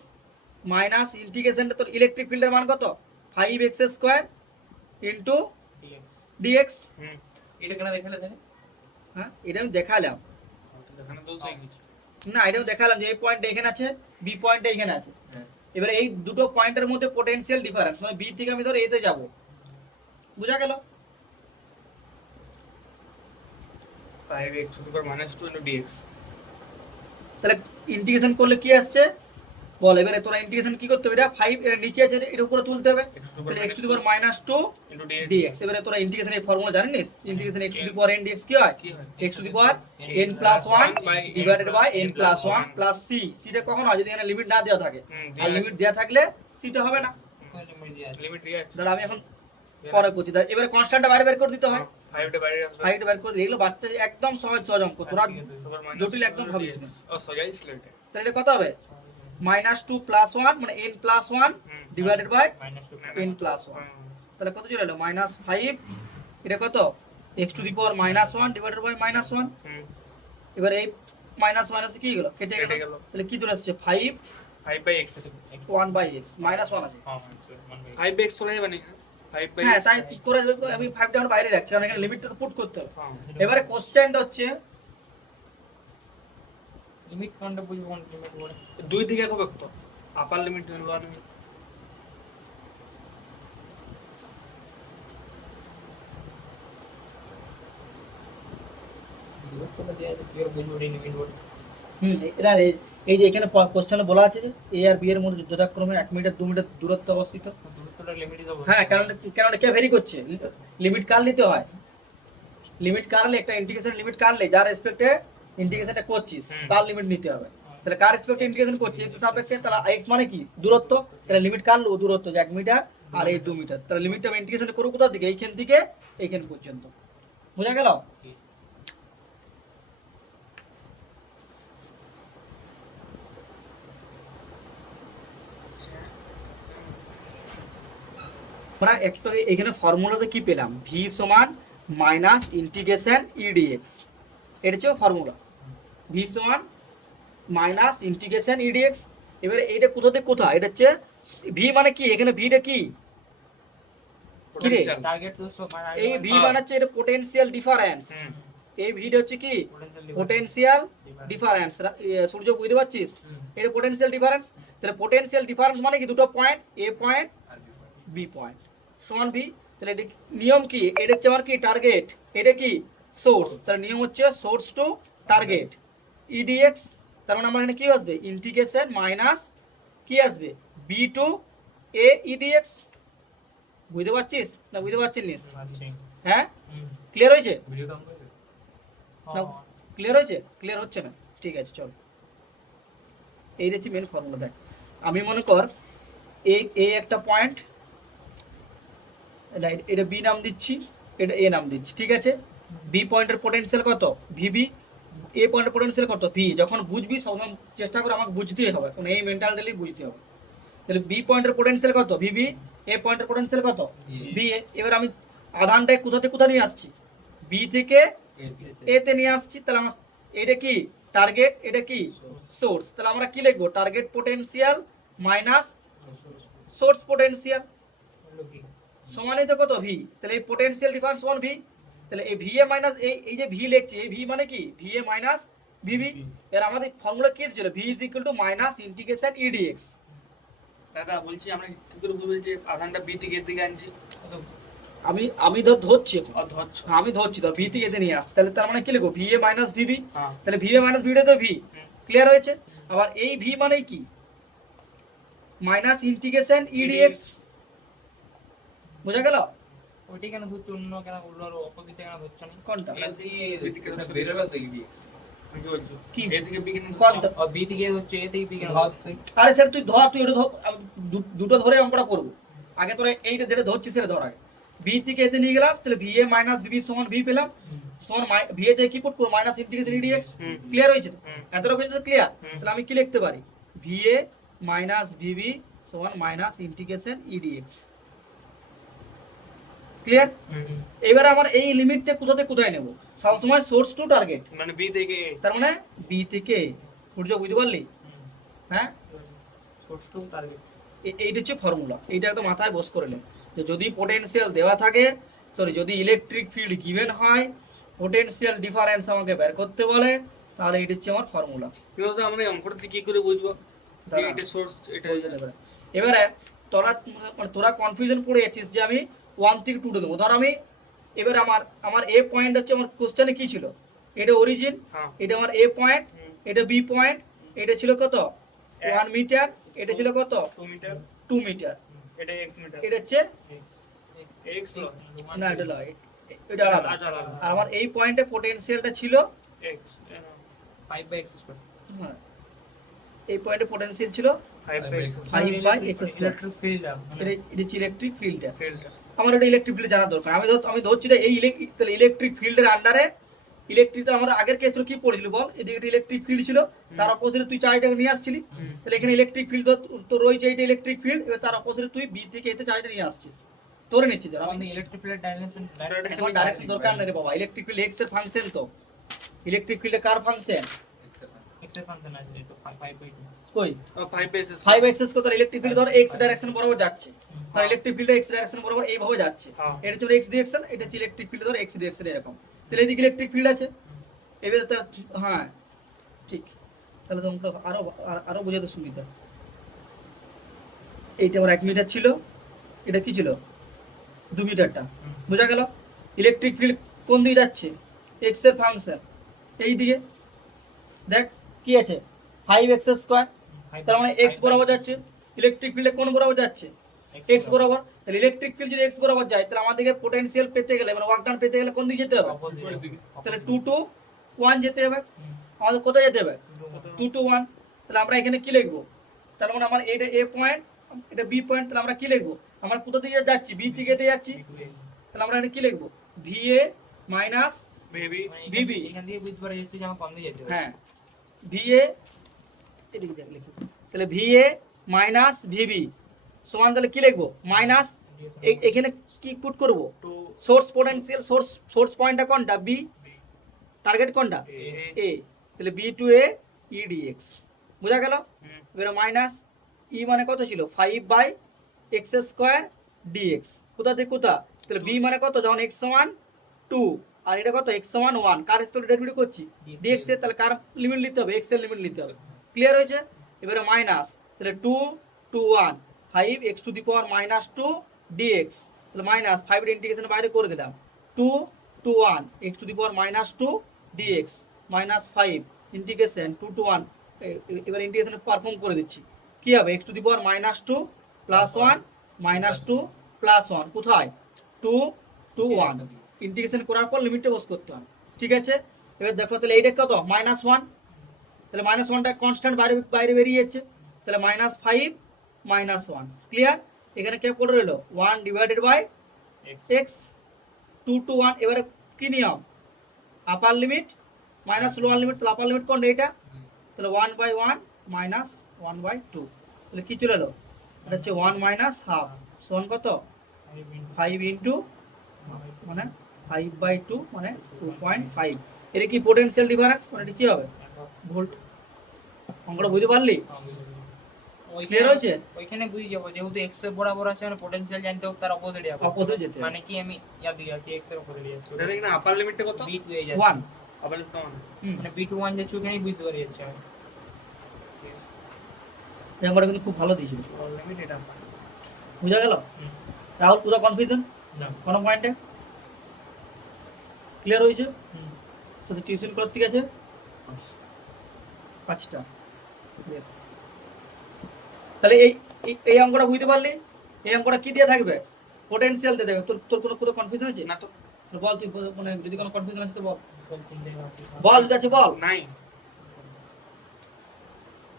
মাইনাস ইন্টিগ্রেশনটা তোর ইলেকট্রিক ফিল্ডের মান কত 5x² ইন্টু ডিএক্স। এটা কেন দেখালে জানি? হ্যাঁ এটা আমি দেখালাম এখানে দোষ হয়ে গেছে। না, এটা আমি দেখালাম যে এই পয়েন্ট এখানে আছে, বি পয়েন্ট এখানে আছে। এবারে এই দুটো পয়েন্টের মধ্যে পোটেনশিয়াল ডিফারেন্স, মানে বি থেকে আমি ধর এতে যাব, বুঝা গেল? 5x⁻² into dx। তাহলে ইন্টিগ্রেশন করলে কি আসছে বল, এবারে তোরা ইন্টিগ্রেশন কি করতে হবে, এটা 5 এর নিচে আছে এর উপরে তুলতে হবে, তাহলে x⁻² into dx। dx। এবারে তোরা ইন্টিগ্রেশন এই ফর্মুলা জানিস, ইন্টিগ্রেশন x⁻n dx কি হয় x⁻n + 1 divided by n + 1 plus c। সিটা কখন হয় যদি এখানে লিমিট না দেওয়া থাকে, আর লিমিট দেওয়া থাকলে সিটা হবে না। লিমিট দিয়ে আছে। দাঁড়া আমি এখন পরে করছি, এবারে কনস্ট্যান্টটা বাইরে বের করে দিতে হয়, 5 টা বাইরে আসবে। 5 বের করে দিলে এগুলো বাচ্চা একদম সহজ সহজ অঙ্ক, তোরা জটিল একদম ভাবিস না। ও সজাই ছিল এটা। তাহলে এটা কত হবে -2 + 1 মানে n + 1 ডিভাইডেড বাই n + 1, তাহলে কত চলে এলো -5, এটা কত x⁻−1 ডিভাইডেড বাই -1। এবার এই মাইনাস মাইনাস কি গেল কেটে গেল, তাহলে কি দূর আসছে 5 5/x 1/x -1 আছে। 5/x চলে যাবে না 5/x। হ্যাঁ তাই করে আমি 5টা এখন বাইরে রাখছি কারণ এখানে লিমিটটা তো পুট করতে হবে। এবারে কোশ্চেনটা হচ্ছে লিমিট কোনটা বুঝবো, কোন লিমিট বলে দুই দিকে কবে তো আপার লিমিট লোয়ার লিমিট। লিমিট কোনটা দেয়া আছে কি করে বুঝবো এই লিমিট বলে? এরা এই যে এখানে কোশ্চেনে বলা আছে যে এ আর বি এর মধ্যে যথাক্রমে 1 মিটার 2 মিটার দূরত্ব অবস্থিত। দূরত্বটা লিমিটই তো হ্যাঁ কারণ কে ভেরি করছে, লিমিট কার নিতে হয়, লিমিট কারলে একটা ইন্টিগ্রেশন লিমিট কারলে যার রেসপেক্টে ইন্টিগ্রেশনটা করছিস তার লিমিট নিতে হবে। তাহলে কার রেসপেক্টে ইন্টিগ্রেশন করছিস এক্স এর সাপেক্ষে, তাহলে এক্স মানে কি দূরত্ব, তাহলে লিমিট কারলো দূরত্ব যে 1 মিটার আর এই 2 মিটার, তাহলে লিমিটটা আমি ইন্টিগ্রেশন করব কোথা থেকে এইখান থেকে এইখান পর্যন্ত, বুঝা গেল? আমরা একটু এখানে ফর্মুলাতে কি পেলাম ভি সমান মাইনাস ইন্টিগ্রেশন ইডিএক্স, এটা হচ্ছে ফর্মুলা ভি সমান মাইনাস ইন্টিগ্রেশন ইডিএক্স। এবারে এটা কোথা থেকে কোথায়, এটা হচ্ছে ভি মানে কি এখানে ভিটা কি কি রে, টার্গেট তো মানে এই ভি মানে হচ্ছে এটা পোটেনশিয়াল ডিফারেন্স, এই ভিটা হচ্ছে কি পোটেনশিয়াল ডিফারেন্স। সূর্য বুঝতে পারছিস এটা পোটেনশিয়াল ডিফারেন্স, তাহলে পোটেনশিয়াল ডিফারেন্স মানে কি দুটো পয়েন্ট এ পয়েন্ট বি পয়েন্ট সমান ভি, তাহলে এটা নিয়ম কি, এটা হচ্ছে আমার কি টার্গেট, এটা কি সোর্স, তাহলে নিয়ম হচ্ছে সোর্স টু টার্গেট ইডিএক্স তার মানে আমার এখানে কি আসবে ইন্টিগ্রেশন মাইনাস কি আসবে বি টু এ ইডিএক্স। বুঝতে পারছিস না বুঝতে পারছিস নিস? আচ্ছা হ্যাঁ ক্লিয়ার হয়েছে? ভিডিও কাম করে না ক্লিয়ার হয়েছে? ক্লিয়ার হচ্ছে না? ঠিক আছে চল, এই হচ্ছে মেন ফর্মুলা। দেখ আমি মনে কর এ একটা পয়েন্ট, এটা বি নাম দিচ্ছি, এটা এ নাম দিচ্ছি, ঠিক আছে? বি পয়েন্টের পোটেনশিয়াল কত ভিবি, এ পয়েন্টের পোটেনশিয়াল কত ভি। যখন বুঝবি সবসময় চেষ্টা করে আমাকে বুঝতেই হবে, কারণ এই মেন্টালিটি বুঝতে হবে। তাহলে বি পয়েন্টের পোটেনশিয়াল কত ভিবি, এ পয়েন্টের পোটেনশিয়াল কত বি এ। এবার আমি আধানটায় কোথা নিয়ে আসছি, বি থেকে এ তে নিয়ে আসছি। তাহলে আমার এটা কি টার্গেট, এটা কি সোর্স। তাহলে আমরা কি লিখবো target potential minus source potential সমানই তো কত ভি। তাহলে এই পোটেনশিয়াল ডিফারেন্স সমান ভি। তাহলে এই ভি এ মাইনাস এই যে ভি লিখছি, এই ভি মানে কি ভি এ মাইনাস ভিবি। এর আমাদের ফর্মুলা কি ছিল V is equal to minus integration edX. দাদা বলছি আমরা কি করে বুঝবো যে আধানটা বি থেকে এর দিকে আনছি? আমি ধরছি এখন। ধরছো? আমি ধরছি ধর ভি থেকে এতে নিয়ে আসছি। তাহলে তার মানে কি লিখবো ভি এ মাইনাস ভিবি। হ্যাঁ। তাহলে ভি এ মাইনাস ভিটা তো ভি, ক্লিয়ার হয়েছে? আবার এই ভি মানে কি মাইনাস ইন্টিগ্রেশন ইডিএক্স। বোঝা গেল? ওইটাই কেন ধরছো, অন্য কেন ওগুলোর অপোজিটে কেন ধরছো না? কোনটা বেরোবে তো কি আমি কি বলছি কি? এ থেকে বি কেন? কোনটা? ও বি থেকে হচ্ছে এ থেকে বি কেন? আরে স্যার তুই ধর, তুই এটা ধর, আমি দুটো ধরে অঙ্কটা করবো। আগে তোরা এইটা যেটা ধরছিস সেটা ধর আগে। বি থেকে এতে নিয়ে গেলাম, তাহলে ভি এ মাইনাস ভিবি সমান ভি পেলাম, সমান ভি এ থেকে কি পুট করবো মাইনাস ইন্টিগ্রেশন ইডিএক্স। ক্লিয়ার হয়েছে তো? এতটা পর্যন্ত ক্লিয়ার? তাহলে আমি কি লিখতে পারি ভি এ মাইনাস ভিবি সমান মাইনাস ইন্টিগ্রেশন ইডিএক্স। ক্লিয়ার? এবারে আমার এই লিমিটটা কোথায় নেব, সবসময় সোর্স টু টার্গেট, মানে বি থেকে এ। তার মানে বি থেকে সূর্য, বুঝতে পারলি? হ্যাঁ সোর্স টু টার্গেট। এইটা হচ্ছে ফর্মুলা। এইটা একদম মাথায় বস করে নেন যে যদি পোটেনশিয়াল দেওয়া থাকে, সরি যদি ইলেকট্রিক ফিল্ড গিভেন হয়, পোটেনশিয়াল ডিফারেন্স আমাকে বের করতে বলে, তাহলে এটা হচ্ছে আমার ফর্মুলা। কি বলতো আমরা অঙ্কটা কি করে বুঝবো যে দাঁড়া। এটা সোর্স এটা? এবারে তোরা কনফিউশন পড়ে যাচ্ছিস যে আমি 1 থেকে 2 দেবো। ধর আমি এবারে আমার এ পয়েন্ট হচ্ছে, আমার কোশ্চেনে কি ছিল, এটা অরিজিন, হ্যাঁ। এটা আমার এ পয়েন্ট, এটা বি পয়েন্ট, এটা ছিল কত 1 মিটার, এটা ছিল কত 2 মিটার, 2 মিটার, এটা x মিটার, এটা হচ্ছে x না এটা নয়, এটা আলাদা। আর আমার এই পয়েন্টে পোটেনশিয়ালটা ছিল x 5/x স্কয়ার। হ্যাঁ, এই পয়েন্টে পোটেনশিয়াল ছিল 5/x 5/x square. Electric field এটা হচ্ছে ইলেকট্রিক ফিল্ডটা। ফিল্ডটা। আমার এটা ইলেকট্রিক ফিল্ড জানা দরকার। আমি ধরছি যে এই তাহলে ইলেকট্রিক ফিল্ডের আন্ডারে ইলেকট্রিক, আমাদের আগের কেসে কি পড়েছিল বল, এদিকে একটা ইলেকট্রিক ফিল্ড ছিল, তার অপোজিটে তুই চার্জটাকে নিয়ে আসছিলি। তাহলে এখানে ইলেকট্রিক ফিল্ড তো রয়েছে, এইটা ইলেকট্রিক ফিল্ড। এবার তার অপোজিটে তুই বি থেকে এতে চার্জটা নিয়ে আসছিস, ধরে নিচ্ছি। ধর আমাদের ইলেকট্রিক ফিল্ডের ডাইমেনশন আমার ডাইরেকশন দরকার নেই রে বাবা। ইলেকট্রিক ফিল্ড এক্স এর ফাংশন, তো ইলেকট্রিক ফিল্ডে কার ফাংশন এক্স এর ফাংশন আছে, তো 5/2 কই ও 5/x 5 এক্সেস কত, ইলেকট্রিক ফিল্ড ধর এক্স ডাইরেকশন বরাবর যাচ্ছে, তার ইলেকট্রিক ফিল্ড এক্স ডাইরেকশন বরাবর এইভাবে যাচ্ছে। হ্যাঁ। এটা হচ্ছে এক্স ডিরেকশন, এটা হচ্ছে ইলেকট্রিক ফিল্ড ধর এক্স ডিরেকশন এরকম। তাহলে এদিকে ইলেকট্রিক ফিল্ড আছে। এবারে তার হ্যাঁ ঠিক, তাহলে তোমরা আরো বোঝাতে সুবিধা। এইটা আমার 1 মিটার ছিল, এটা কি ছিল 2 মিটারটা, বোঝা গেল? ইলেকট্রিক ফিল্ড কোন দিকে যাচ্ছে, এক্স এর ফাংশন এই দিকে। দেখ কি আছে 5x স্কয়ার, তার মানে x বরাবর যাচ্ছে। ইলেকট্রিক ফিল্ডে কোন বরাবর যাচ্ছে, x বরাবর। তাহলে ইলেকট্রিক ফিল্ড যদি x বরাবর যায়, তাহলে আমাদেরকে পোটেনশিয়াল পেতে গেলে, মানে ওয়ার্ক ডান পেতে গেলে কোন দিকে যেতে হবে, তাহলে 2 to 1 যেতে হবে। আমাদের কোথায় যেতে হবে 2 to 1। তাহলে আমরা এখানে কি লিখবো, তার মানে আমার এটা a পয়েন্ট, এটা b পয়েন্ট। তাহলে আমরা কি লিখবো, আমরা কোথা থেকে যাচ্ছি, b থেকে এতে যাচ্ছি। তাহলে আমরা এখানে কি লিখবো va মাইনাস বেবি ভিবি। এখান থেকে বুঝতে পারা যাচ্ছে যে আমার কম দিয়ে যেতে হবে। হ্যাঁ va, এদিকে দেখ লিখি, তাহলে va মাইনাস ভিবি সমান, তাহলে কি লিখবো মাইনাস, এখানে কি পুট করব টু সোর্স পোটেনশিয়াল, সোর্স পয়েন্টটা কোনটা বি, টার্গেট কোনটা এ। তাহলে বি টু এ ই ডিএক্স, বোঝা গেল? এবার মাইনাস ই মানে কত ছিল 5/x স্কয়ার ডিএক্স, কোথা থেকে কোথা, তাহলে বি মানে কত যখন x সমান 2 আর এটা কত x সমান 1, কার রেসপেক্টে ডেরিভেটিভ করছি ডিএক্স এর, তাহলে কার লিমিট নিতে হবে, x এর লিমিট নিতে হবে। ক্লিয়ার হয়েছে? এবারে মাইনাস, তাহলে 2 to 1 5x to the power minus 2 dx, তাহলে মাইনাস 5 এর ইন্টিগ্রেশন বাইরে করে দিলাম, 2 to 1 x to the power minus 2 dx minus 5 integration 2 to 1 এবার ইন্টিগ্রেশন পারফর্ম করে দিচ্ছি কি হবে x টু দি পাওয়ার -2 + 1 -2 + 1 কোথায় 2 2 1 ইন্টিগ্রেশন করার পর লিমিটটা বস করতে হবে ঠিক আছে এবার দেখো তাহলে এইটা কত -1 তাহলে -1টা কনস্ট্যান্ট বাইরে বাইরে বেরিয়ে যাচ্ছে তাহলে -5 -1 ক্লিয়ার এখানে কে পড়ে রইলো 1 ডিভাইডেড বাই x 2 to 1 এবারে কি নিয়ম আপার লিমিট মাইনাস লোয়ার লিমিট তাহলে আপার লিমিট কোনটা এটা তাহলে 1/1 মাইনাস 1/2 তাহলে কি চলে এলো এটা হচ্ছে 1 মাইনাস হাফ সমান কত 5 ইনটু মানে 5/2 মানে 2.5 এর কি পোটেনশিয়াল ডিফারেন্স মানে এটা কি হবে ভোল্ট অঙ্কটা বুঝতে পারলি ক্লিয়ার হয়েছে ওইখানে বুঝে যাবো যেহেতু x এর বরাবর আছে মানে পোটেনশিয়াল জানতে হোক তার অপোজিটে যাবো অপোজিট যেতে হবে। মানে কি আমি ইয়ার দিকে যাচ্ছি x এর অপোজিটে যাচ্ছি দাদা এখানে আপার লিমিটটা কত b2 এ যাচ্ছি 1 আপার লিমিটটা 1 মানে b2 1 যাচ্ছে ওখানেই বুঝতে পারি যাচ্ছে আমি এই অঙ্কটা কিন্তু খুব ভালো দিয়েছিল লিমিট এটা বুঝা গেল রাহুল পুরো কনফিউশন না কোন পয়েন্টে ক্লিয়ার হয়েছে তো টিউশন করতে গেছে 5টা यस তাহলে এই এই অঙ্কটা বুঝতে পারলি এই অঙ্কটা কি দিয়ে থাকবে পোটেনশিয়াল দিয়ে থাকবে তোর তোর কোনো কনফিউশন আছে না তো তো বল তুই মানে যদি কোনো কনফিউশন আছে তো বল চিন্তা বল যদি আছে বল নাই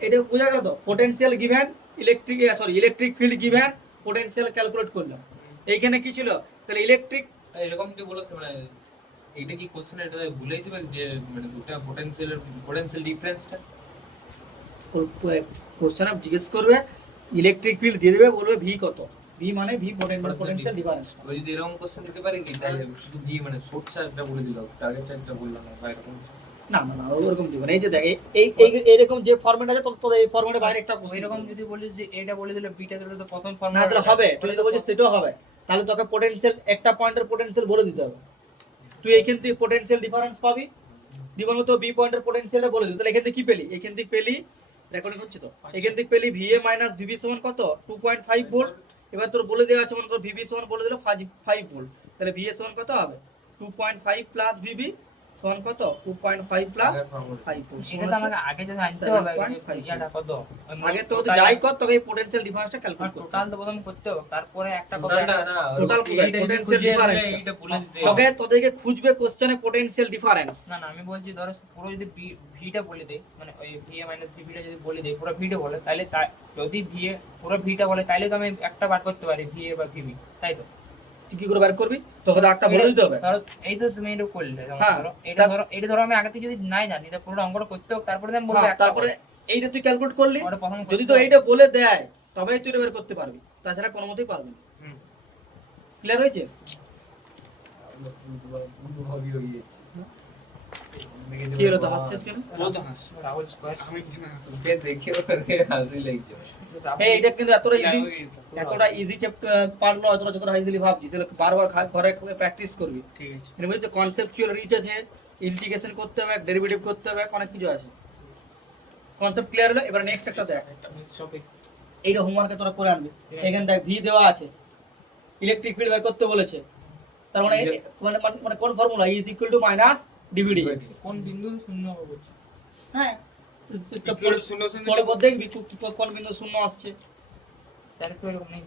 এটা বুঝা গেল তো potential given electric field given potential calculate করলাম এইখানে কি ছিল তাহলে ইলেকট্রিক এরকম যে বলতে মানে এইটা কি কোশ্চেন এটা ভুলেই দিবে যে মানে দুটো পোটেনশিয়াল ডিফারেন্সটা কোশ্চেন জিজ্ঞেস করবে ইলেকট্রিক ফিল্ড দিয়ে দেবে বলবে ভি কত ভি মানে ভি পোটেনশিয়াল ডিফারেন্স ওই যদি এরকম কোশ্চেন দিতে পারি কি তাহলে শুধু ভি মানে শর্ট সার্কিটটা বলে দিল টার্গেট চার্জটা বললাম না বা এরকম না না না ওরকম দিব না এই যে দেখ এই এই এরকম যে ফরম্যাট আছে তো এই ফরম্যাটে বাইরে একটা কোশ্চেন ওইরকম যদি বলিস যে এটা বলে দিলে বিটা দিলে তো প্রথম না ফর্মুলা তাহলে হবে তুই যদি বলছিস সেটাও হবে তাহলে তোকে পোটেনশিয়াল একটা পয়েন্টের পোটেনশিয়াল বলে দিতে হবে তুই এইখান থেকে পোটেনশিয়াল ডিফারেন্স পাবি দিবার মতো বি পয়েন্টের পোটেনশিয়ালটা বলে দিবি তাহলে এখান থেকে কি পেলি এখান থেকে পেলি রেকর্ডিং হচ্ছে তো এখান থেকে পেলি ভিএ মাইনাস ভিবি সমান কত 2.5 ভোল্ট এবার তোর বলে দেওয়া আছে মনে কর ভিবি সমান বলে দিল 5 ভোল্ট তাহলে ভিএ সমান কত হবে 2.5 প্লাস ভিবি সমান কত 2.5 প্লাস 5 ভোল্ট এটা তো আমাকে আগে যে জানতে হবে 7.5 ইয়াটা কত আগে তো যাই কর তোকে এই পোটেনশিয়াল ডিফারেন্সটা ক্যালকুলেট করতে টোটাল তো প্রথম করতে হবে তারপরে একটা কত না না Total potential difference টা। এটা বলে দিতে তোকে তোদেরকে খুঁজবে কোশ্চেনে পোটেনশিয়াল ডিফারেন্স না না আমি বলছি ধরো পুরো যদি ভিটা বলে দেই মানে ওই ভিএ মাইনাস ভিটা যদি বলে দেই পুরো ভিটা বলে তাহলে যদি ভিএ পুরো ভিটা বলে তাহলে তো আমি একটা বার করতে পারি ভিএ বা ভিবি তাই তো তুই কি করে বের করবি তোকে তো একটা বলে দিতে হবে ধরো এই তো তুমি এটা করলে যেমন হ্যাঁ, ধরো এটা ধরো আমি আগে থেকে যদি নাই জানি তাহলে পুরো অঙ্কটা করতে হোক তারপরে আমি বলবো হ্যাঁ, একটা তারপরে এইটা তুই ক্যালকুলেট করলি ওটা প্রথম যদি তো এইটা বলে দেয় তবেই তুই এটা বের করতে পারবি তাছাড়া কোনো মতেই পারবি না হুম। ক্লিয়ার হয়েছে কি হলো তো হাসছিস কেন ও তো হাস রাহুল স্কয়ার আমি কি না তোকে দেখে ওরে হাসি লাগছে এই এটা কিন্তু এতটা ইজি পার্ট নয় তোরা যতটা ইজিলি ভাবছিস সেটা বারবার ঘরে প্র্যাকটিস করবি ঠিক আছে এটা বুঝছো কনসেপচুয়াল রিচ আছে ইন্টিগ্রেশন করতে হবে ডেরিভেটিভ করতে হবে অনেক কিছু আছে কনসেপ্ট ক্লিয়ার হলো এবার নেক্সট একটা দেখ এইটা হোমওয়ার্কে তোরা করে আনবি এখানে দেখ ভি দেওয়া আছে ইলেকট্রিক ফিল্ড বের করতে বলেছে তার মানে মানে মানে কোন formula is equal to minus DVD কোন বিন্দু শূন্য হবে বলছি হ্যাঁ Equal to শূন্য শূন্য পরে পর দেখবি কোন বিন্দু শূন্য আসছে চার তো এরকম নেই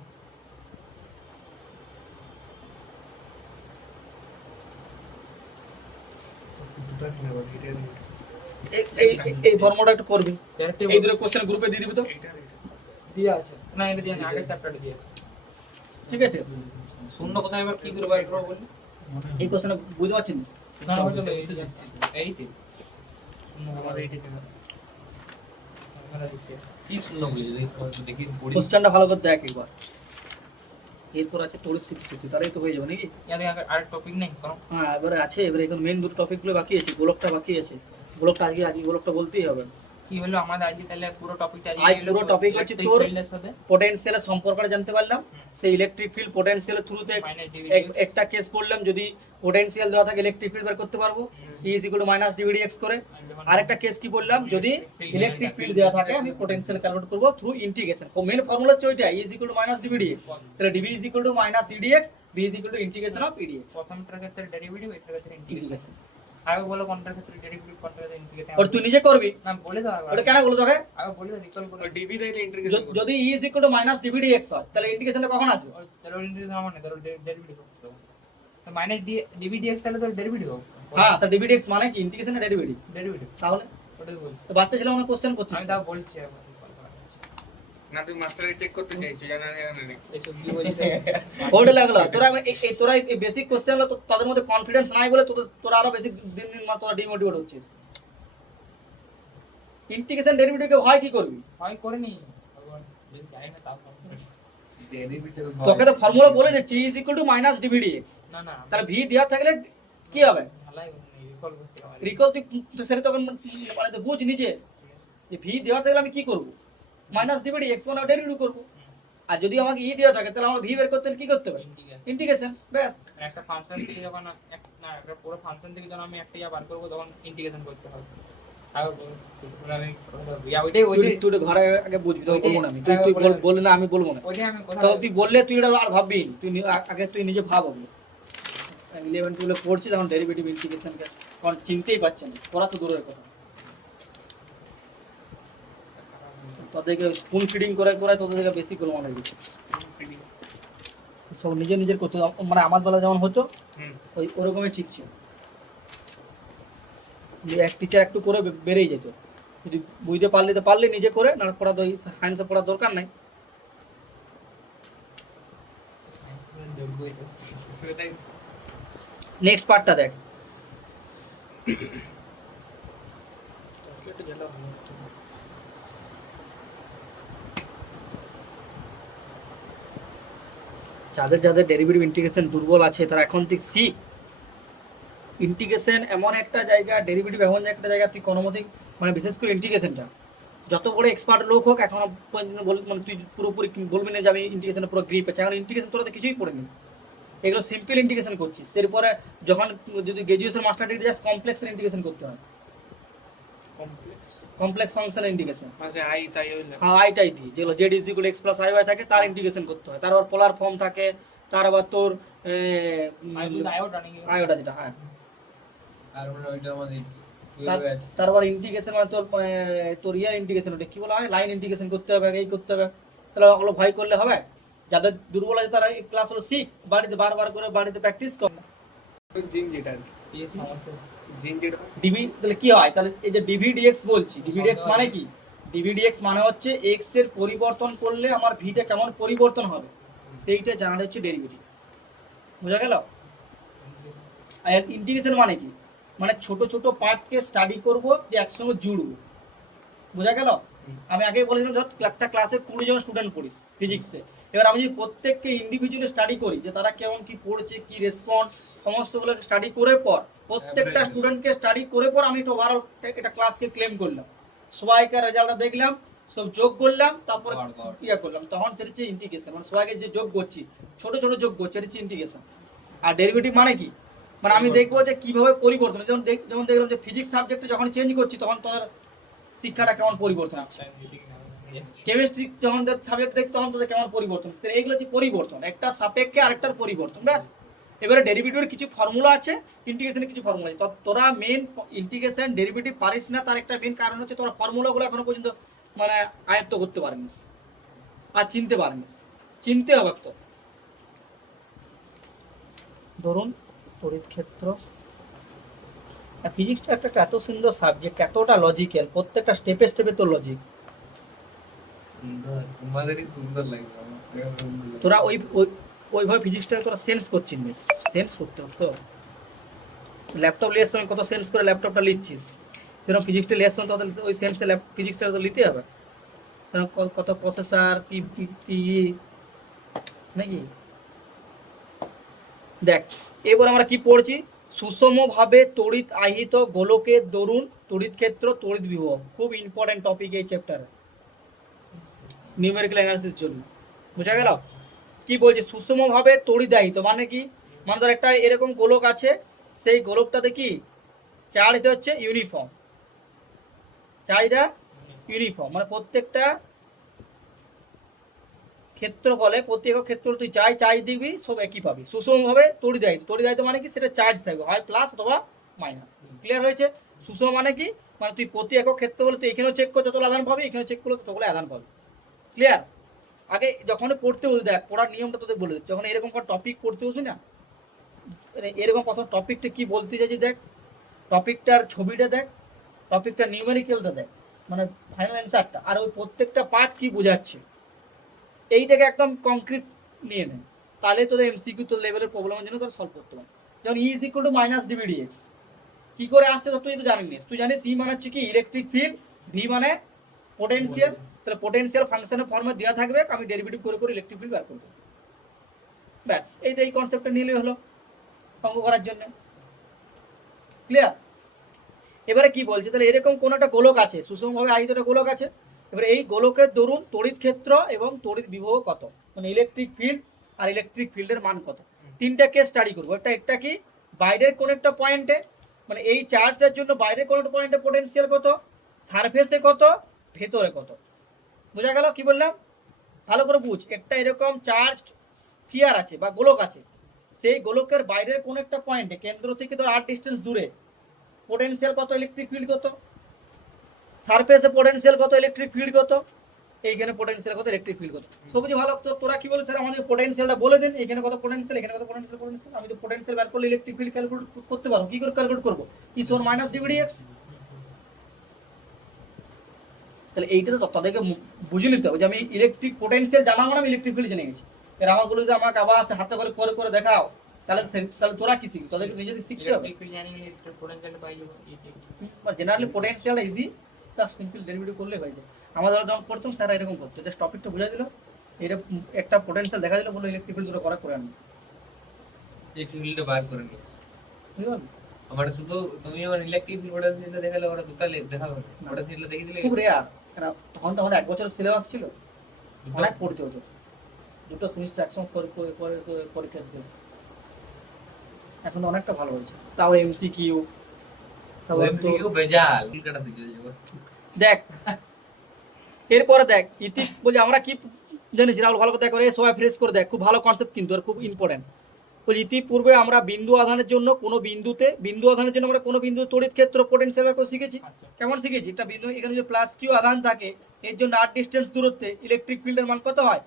এই ফর্মুলাটা একটু করবি চারটে এই দুটো কোশ্চেন গ্রুপে দিয়ে দিবি তো দিয়ে আছে না এটা দিয়ে আগে চ্যাপ্টারে দিয়েছে ঠিক আছে শূন্য কোথায় এবার কি করে বাইর করব বলি এই কোশ্চেন বুঝতে পারছিস না হয়তো এই তো শূন্য আমার এইটি কেন কি শূন্য বলি দেখি পড়ি কোশ্চেনটা ভালো করে দেখ একবার এরপর আছে তড়িৎ স্থিতি তাহলেই তো হয়ে যাবে নাকি ইয়াদের আর টপিক নেই কোনো হ্যাঁ এবারে আছে এবারে এখন মেন দুটো টপিকগুলো বাকি আছে গোলকটা বাকি আছে গোলকটা আজকে গোলকটা বলতেই হবে কি হলো আমাদের আজকে তাহলে পুরো টপিক আজ পুরো topic হচ্ছে তোর ফিল্ডের সাথে পোটেনশিয়ালের সম্পর্কটা জানতে পারলাম সেই ইলেকট্রিক ফিল্ড পোটেনশিয়ালের থ্রুতে মাইনাস একটা কেস পড়লাম যদি পোটেনশিয়াল দেওয়া থাকে ইলেকট্রিক ফিল্ড বের করতে পারবো E is equal to minus D V D x করে আরেকটা কেস কি বললাম যদি ইলেকট্রিক ফিল্ড দেওয়া থাকে আমি পোটেনশিয়াল ক্যালকুলেট করব থ্রু ইন্টিগ্রেশন মেন ফর্মুলা হচ্ছে ওইটা E is equal to minus D V D X তাহলে D V is equal to minus E D X B is equal to integration of E D X প্রথমটার ক্ষেত্রে ডেরিভেটিভ এটার ক্ষেত্রে ইন্টিগ্রেশন ইন্টিগ্রেশন আগে বলো কোনটার ক্ষেত্রে ডেরিভেটিভ কোনটার ইন্টিগ্রেশন ওটা তুই নিজে করবি, না বলে দাও ওটা কেন বলো তোকে? আগে বলে দাও রিকল করে ডিবি তাইলে ইন্টিগ্রেশন যদি E is equal to minus DV D X হয় তাহলে ইন্টিগ্রেশনটা কখন আসবে? তাহলে ইন্টিগ্রেশন আমার না তাহলে ডেরিভেটিভ হবে তো মাইনাস ডিভি ডিএক্স তাহলে তো ডেরিভেটিভ হবে হ্যাঁ, তা ডিভি ডিএক্স মানে কি? ইন্টিগ্রেশনের ডেরিভেটিভ। ডেরিভেটিভ তাহলে ওটাই বলছি তো বাচ্চা ছেলে আমাকে কোশ্চেন করছিস আমি তাও বলছি এখন না তুই মাস্টারকে চেক করতে চাইছো জানা নেই এইসব কি বলি ওটা লাগলো তোরা তোরা এই বেসিক কোশ্চেন হলো তাদের মধ্যে কনফিডেন্স নাই বলে তোরা আরো বেশি দিন দিন তোরা ডিমোটিভেট হচ্ছিস। ইন্টিগ্রেশন ডেরিভেটিভকে হয় কি করবি? হয় করে নি ভগবান যদি জানি না তাও ডেরিভেটিভ তোকে তো ফর্মুলা বলে দিচ্ছি is equal to minus DV dx, না না তাহলে ভি দেওয়া থাকলে কি হবে? ভালাই রিকল করতে হবে রিকল তুই সেটা তখন মানে তো বুঝ নিজে যে ভি দেওয়া থাকলে আমি কি করব? মাইনাস ডিভি ডিএক্স মানে ডেরিভেটিভ করব। আর যদি আমাকে ই দেওয়া থাকে তাহলে আমার ভি বের করতে হলে কি করতে হবে? ইন্টিগ্রেশন ইন্টিগ্রেশন, ব্যাস। একটা ফাংশন থেকে যখন না একটা পুরো ফাংশন থেকে যখন আমি একটা ইয়া বার করবো তখন ইন্টিগ্রেশন করতে হবে তাও আমি ইয়া ওইটাই তুই তো ঘরে আগে বুঝবি, তো বলবো না আমি, তুই তুই বললি না আমি বলবো না। ওইটাই আমি কথা তো তুই বললে তুই এটা আর ভাববি, তুই আগে তুই নিজে ভাব। 11 টুলে পড়ছি তখন ডেরিভেটিভ ইন্টিগ্রেশনকে কোন চিনতেই পারছেন না, পড়া তো দূরের কথা। তোদেরকে স্পুন ফিডিং করে করে তোদেরকে বেশি গুলো মনে হয়ে গেছে। সব নিজে নিজের করতে, মানে আমার বেলা যেমন হতো ওই ওরকমই ঠিক ছিল, যে এক টিচার একটু করে বেড়েই যেত। যদি বুঝতে পারলে তো পারলে নিজে করে, না পড়া তো সায়েন্সে পড়ার দরকার নাই। সেটাই নেক্সট পার্টটা দেখ। যাদের যাদের ডেরিভেটিভ ইন্টিগ্রেশন দুর্বল আছে তারা এখন থেকে শিখ। ইন্টিগ্রেশন এমন একটা জায়গা, ডেরিভেটিভ এমন একটা জায়গা, তুই কোনো মতেই মানে বিশেষ করে ইন্টিগ্রেশনটা যত বড় এক্সপার্ট লোক হোক এখন পর্যন্ত মানে তুই পুরোপুরি বলবি না যে আমি ইন্টিগ্রেশনে পুরো গ্রিপ আছে। এখন ইন্টিগ্রেশন তোরা তো কিছুই পড়িনিস, এগুলো সিম্পল ইন্টিগ্রেশন করছিস। এরপরে যখন যদি গ্রাজুয়েশন মাস্টার ডিগ্রি যাস কমপ্লেক্সের ইন্টিগ্রেশন করতে হয়, কমপ্লেক্স ফাংশনের ইন্টিগ্রেশন। মাসে আই তাই হইলো হ্যাঁ, আইটাই দিই, যেগুলো z is equal x plus i y থাকে তার ইন্টিগ্রেশন করতে হয়। তার আবার পোলার ফর্ম থাকে, তার আবার তোর আয়োটা যেটা, হ্যাঁ আর মানে ওইটা আমাদের তার- আছে তার আবার ইন্টিগ্রেশন মানে তোর ইয়ার ইন্টিগ্রেশন, ওটা কি বলা হয়, লাইন ইন্টিগ্রেশন করতে হবে, এই করতে হবে। তাহলে ওগুলো ভয় করলে হবে? যাদের দুর্বল আছে তারা এই ক্লাস হলো শিখ, বাড়িতে বারবার করে বাড়িতে প্র্যাকটিস কর। জিন যেটা এই সমস্যা জিন যেটা ডিভি তাহলে কি হয়? তাহলে এই যে ডিভি ডিএক্স বলছি, ডিভি ডিএক্স মানে কি? ডিভি ডিএক্স মানে হচ্ছে এক্স এর পরিবর্তন করলে আমার ভিটা কেমন পরিবর্তন হবে সেইটা জানা হচ্ছে ডেরিভেটিভ। বোঝা গেল? আর ইন্টিগ্রেশন মানে কি? মানে ছোট ছোট পার্টকে স্টাডি করব যে একসঙ্গে জুড়বো। বোঝা গেল? আমি আগে বলেছিলাম ধর একটা ক্লাসে 20 জন স্টুডেন্ট পড়িস ফিজিক্সে, এবার আমি যদি প্রত্যেককে ইন্ডিভিজুয়ালি স্টাডি করি যে তারা কেমন কি পড়ছে, কি রেসপন্স, সমস্তগুলো স্টাডি করে পর প্রত্যেকটা স্টুডেন্টকে স্টাডি করে পর আমি একটা ওভারঅল একটা ক্লাসকে ক্লেম করলাম, সবাইকার রেজাল্টটা দেখলাম, সব যোগ করলাম, তারপরে ইয়া করলাম, তখন সেটা হচ্ছে ইন্টিগ্রেশন। মানে সবাইকে যে যোগ করছি, ছোট ছোট যোগ করছি, এটা হচ্ছে ইন্টিগ্রেশন। আর ডেরিভেটিভ মানে কি? মানে আমি দেখবো যে কিভাবে পরিবর্তন, যেমন দেখলাম যে ফিজিক্স সাবজেক্টে যখন চেঞ্জ করছি তখন তোদের শিক্ষাটা কেমন পরিবর্তন আছে, কেমিস্ট্রি যখন সাবজেক্ট দেখছি তখন তোদের কেমন পরিবর্তন হচ্ছে। এইগুলো হচ্ছে পরিবর্তন, একটা সাপেক্ষে আরেকটার পরিবর্তন, ব্যাস। এবারে ডেরিভেটিভের কিছু ফর্মুলা আছে, ইন্টিগ্রেশনের কিছু ফর্মুলা আছে। তোরা মেন ইন্টিগ্রেশন ডেরিভেটিভ পারিস না, তার একটা মেন কারণ হচ্ছে তোরা ফর্মুলাগুলো এখনো পর্যন্ত মানে আয়ত্ত করতে পারিস আর চিনতে পারিস। চিনতে হবে তো। ধরুন তড়িৎ ক্ষেত্র, ফিজিক্সটা একটা এত সুন্দর সাবজেক্ট, এতটা লজিক্যাল, প্রত্যেকটা স্টেপে স্টেপে তো লজিক। সুন্দর তোমাদেরই সুন্দর লাগে তোরা ওইভাবে ফিজিক্সটাকে তোরা সেন্স করছিস, সেন্স করতে হবে তো। ল্যাপটপ লিয়ার সময় কত সেন্স করে ল্যাপটপটা লিখছিস, সেরকম ফিজিক্সটা লিয়ার সময় তো ওই সেন্সে ফিজিক্সটা তো লিখতে হবে। কত প্রসেসর কি নাকি। দেখ এবার আমরা কি পড়ছি, সুষমভাবে তড়িৎ আহিত গোলকের দরুন তড়িৎ ক্ষেত্র তড়িৎ বিভব, খুব ইম্পর্টেন্ট টপিক এই চ্যাপ্টারে নিউমেরিক্যাল অ্যানালিসিস জন্য। বুঝা গেল? কি বলছে সুষমভাবে তড়িৎ আহিত মানে কি? মানে ধর একটা এরকম গোলক আছে, সেই গোলকটাতে কি চার্জটা হচ্ছে ইউনিফর্ম, চার্জটা ইউনিফর্ম, মানে প্রত্যেকটা ক্ষেত্রফলে প্রত্যেক ক্ষেত্র তুই চার্জ দিবি সব একই পাবি। সুষমভাবে তড়িৎ আহিত, তড়িৎ আহিত মানে কি? সেটা চার্জ থাকবে, হয় প্লাস অথবা মাইনাস। ক্লিয়ার হয়েছে? সুষম মানে কি, মানে তুই প্রতি একক ক্ষেত্র বলে তুই এখানেও চেক কর যতগুলো আধান পাবি, এখানেও চেক করলে ততগুলো আধান পাবি। ক্লিয়ার? আগে যখন পড়তে বসবি, দেখ পড়ার নিয়মটা তোদের বলে দিচ্ছি, যখন এরকম কোনো টপিক পড়তে বসবি না, মানে এরকম প্রথম টপিকটা কি বলতে চাইছি দেখ, টপিকটার ছবিটা দেখ, টপিকটা নিউমেরিক্যালটা দেখ, মানে ফাইনাল অ্যান্সারটা, আর ওই প্রত্যেকটা পার্ট কি বোঝাচ্ছে এইটাকে একদম কংক্রিট নিয়ে নে, তাহলে তোদের এমসিকিউ তোর লেভেলের প্রবলেমের জন্য তোরা সলভ করতে পারবে। যেমন ই ইজ ইকুয়াল টু মাইনাস ডিভিডিএক্স কি করে আসছে তো তুই তো জানিস, তুই জানিস ই মানে হচ্ছে কি ইলেকট্রিক ফিল্ড, ভি মানে পোটেনশিয়াল, তাহলে পোটেনশিয়াল ফাংশনের ফর্মে দেওয়া থাকবে, আমি ডেরিভেটিভ করে করে ইলেকট্রিক ফিল্ড বের করবো, ব্যাস এই কনসেপ্টটা নিলেই হলো অঙ্ক করার জন্য। ক্লিয়ার? এবারে কি বলছে, তাহলে এরকম কোন একটা গোলক আছে, সুষমভাবে আহিত একটা গোলক আছে, এবারে এই গোলকের দরুন তড়িৎ ক্ষেত্র এবং তড়িৎ বিভব কত, মানে ইলেকট্রিক ফিল্ড আর ইলেকট্রিক ফিল্ডের মান কত। তিনটা কেস স্টাডি করবো। একটা কি বাইরের কোন একটা পয়েন্টে, মানে এই চার্জটার জন্য বাইরের কোন একটা পয়েন্টে পোটেনশিয়াল কত, সারফেসে কত, ভেতরে কত। বোঝা গেল কি বললাম? ভালো করে বুঝ। একটা এরকম চার্জ স্ফিয়ার আছে বা গোলক আছে, সেই গোলকের বাইরের কোন একটা পয়েন্টে কেন্দ্র থেকে ধর আর ডিস্টেন্স দূরে পোটেনশিয়াল কত, ইলেকট্রিক ফিল্ড কত, সারফেসে পোটেনশিয়াল কত, ইলেকট্রিক ফিল্ড কত, এইখানে পোটেনশিয়াল কত, ইলেকট্রিক ফিল্ড কত। সবজি ভালো। তো তোরা কি বলে স্যার আমাদের পোটেনশিয়ালটা বলে দিন, এখানে কত পোটেনশিয়াল, এখানে কত পোটেনশিয়াল, আমি তো পোটেনশিয়াল বের করলে ইলেকট্রিক ফিল্ড ক্যালকুলেট করতে পারবো। কি করে ক্যালকুলেট করবো? E1 minus ডিভিডিএক্স। তাহলে এইটা তো তাদেরকে বুঝে নিতে হবে যে আমি ইলেকট্রিক পোটেনশিয়াল জানা মানে আমি ইলেকট্রিক ফিল্ড জেনে গেছি। এর আমাগুলো যদি আমাকে আবার হাতে করে করে দেখাও, তাহলে তোরা কি শিখবি? তোদের নিজেদের শিখতে হবে। ইলেকট্রিক ফিল্ড জানি গেলে ইলেকট্রিক পোটেনশিয়াল পাই যাবো ইজি। জেনারেলি পোটেনশিয়ালটা ইজি, তার সিম্পল ডেরিভেটিভ করলে হয়ে যায়। আমাদের যখন পড়তাম স্যার এরকম করতো, জাস্ট টপিকটা বুঝে দিল, এটা একটা পোটেনশিয়াল দেখা দিল, বললো ইলেকট্রিক ফিল্ড দুটো করে আনবে। ইলেকট্রিক ফিল্ডটা বার করে নিয়েছি বুঝতে পারলি? আমার শুধু, তুমি আমার ইলেকট্রিক ফিল্ড পোটেনশিয়ালটা দেখালে ওরা দুটো দেখাবে, পোটেনশিয়ালটা দেখিয়ে দিলে খুব রেয়ার, তখন তো আমাদের 1 বছরের সিলেবাস ছিল, অনেক পড়তে হতো, দুটো সেমিস্টার একসঙ্গে পরীক্ষা দিতে হতো। এখন তো অনেকটা ভালো হয়েছে। তাও এমসিকিউ, এমসিকিউ বেজাল উল্কাটা দিতে যাবো। দেখ এরপরে দেখ ইতি বলি আমরা কি জেনেছি, রাহুল ভালো কথা করে সবাই ফ্রেশ করে দেখ, খুব ভালো কনসেপ্ট কিন্তু আর খুব ইম্পর্টেন্ট। বলি ইতিপূর্বে আমরা বিন্দু আধানের জন্য কোনো বিন্দুতে তড়িৎ ক্ষেত্র পোটেনশিয়াল বের করে শিখেছি। কেমন শিখেছি? একটা বিন্দু এখানে যদি প্লাস কিউ আধান থাকে, এর জন্য আর ডিস্টেন্স দূরত্বে ইলেকট্রিক ফিল্ডের মান কত হয়,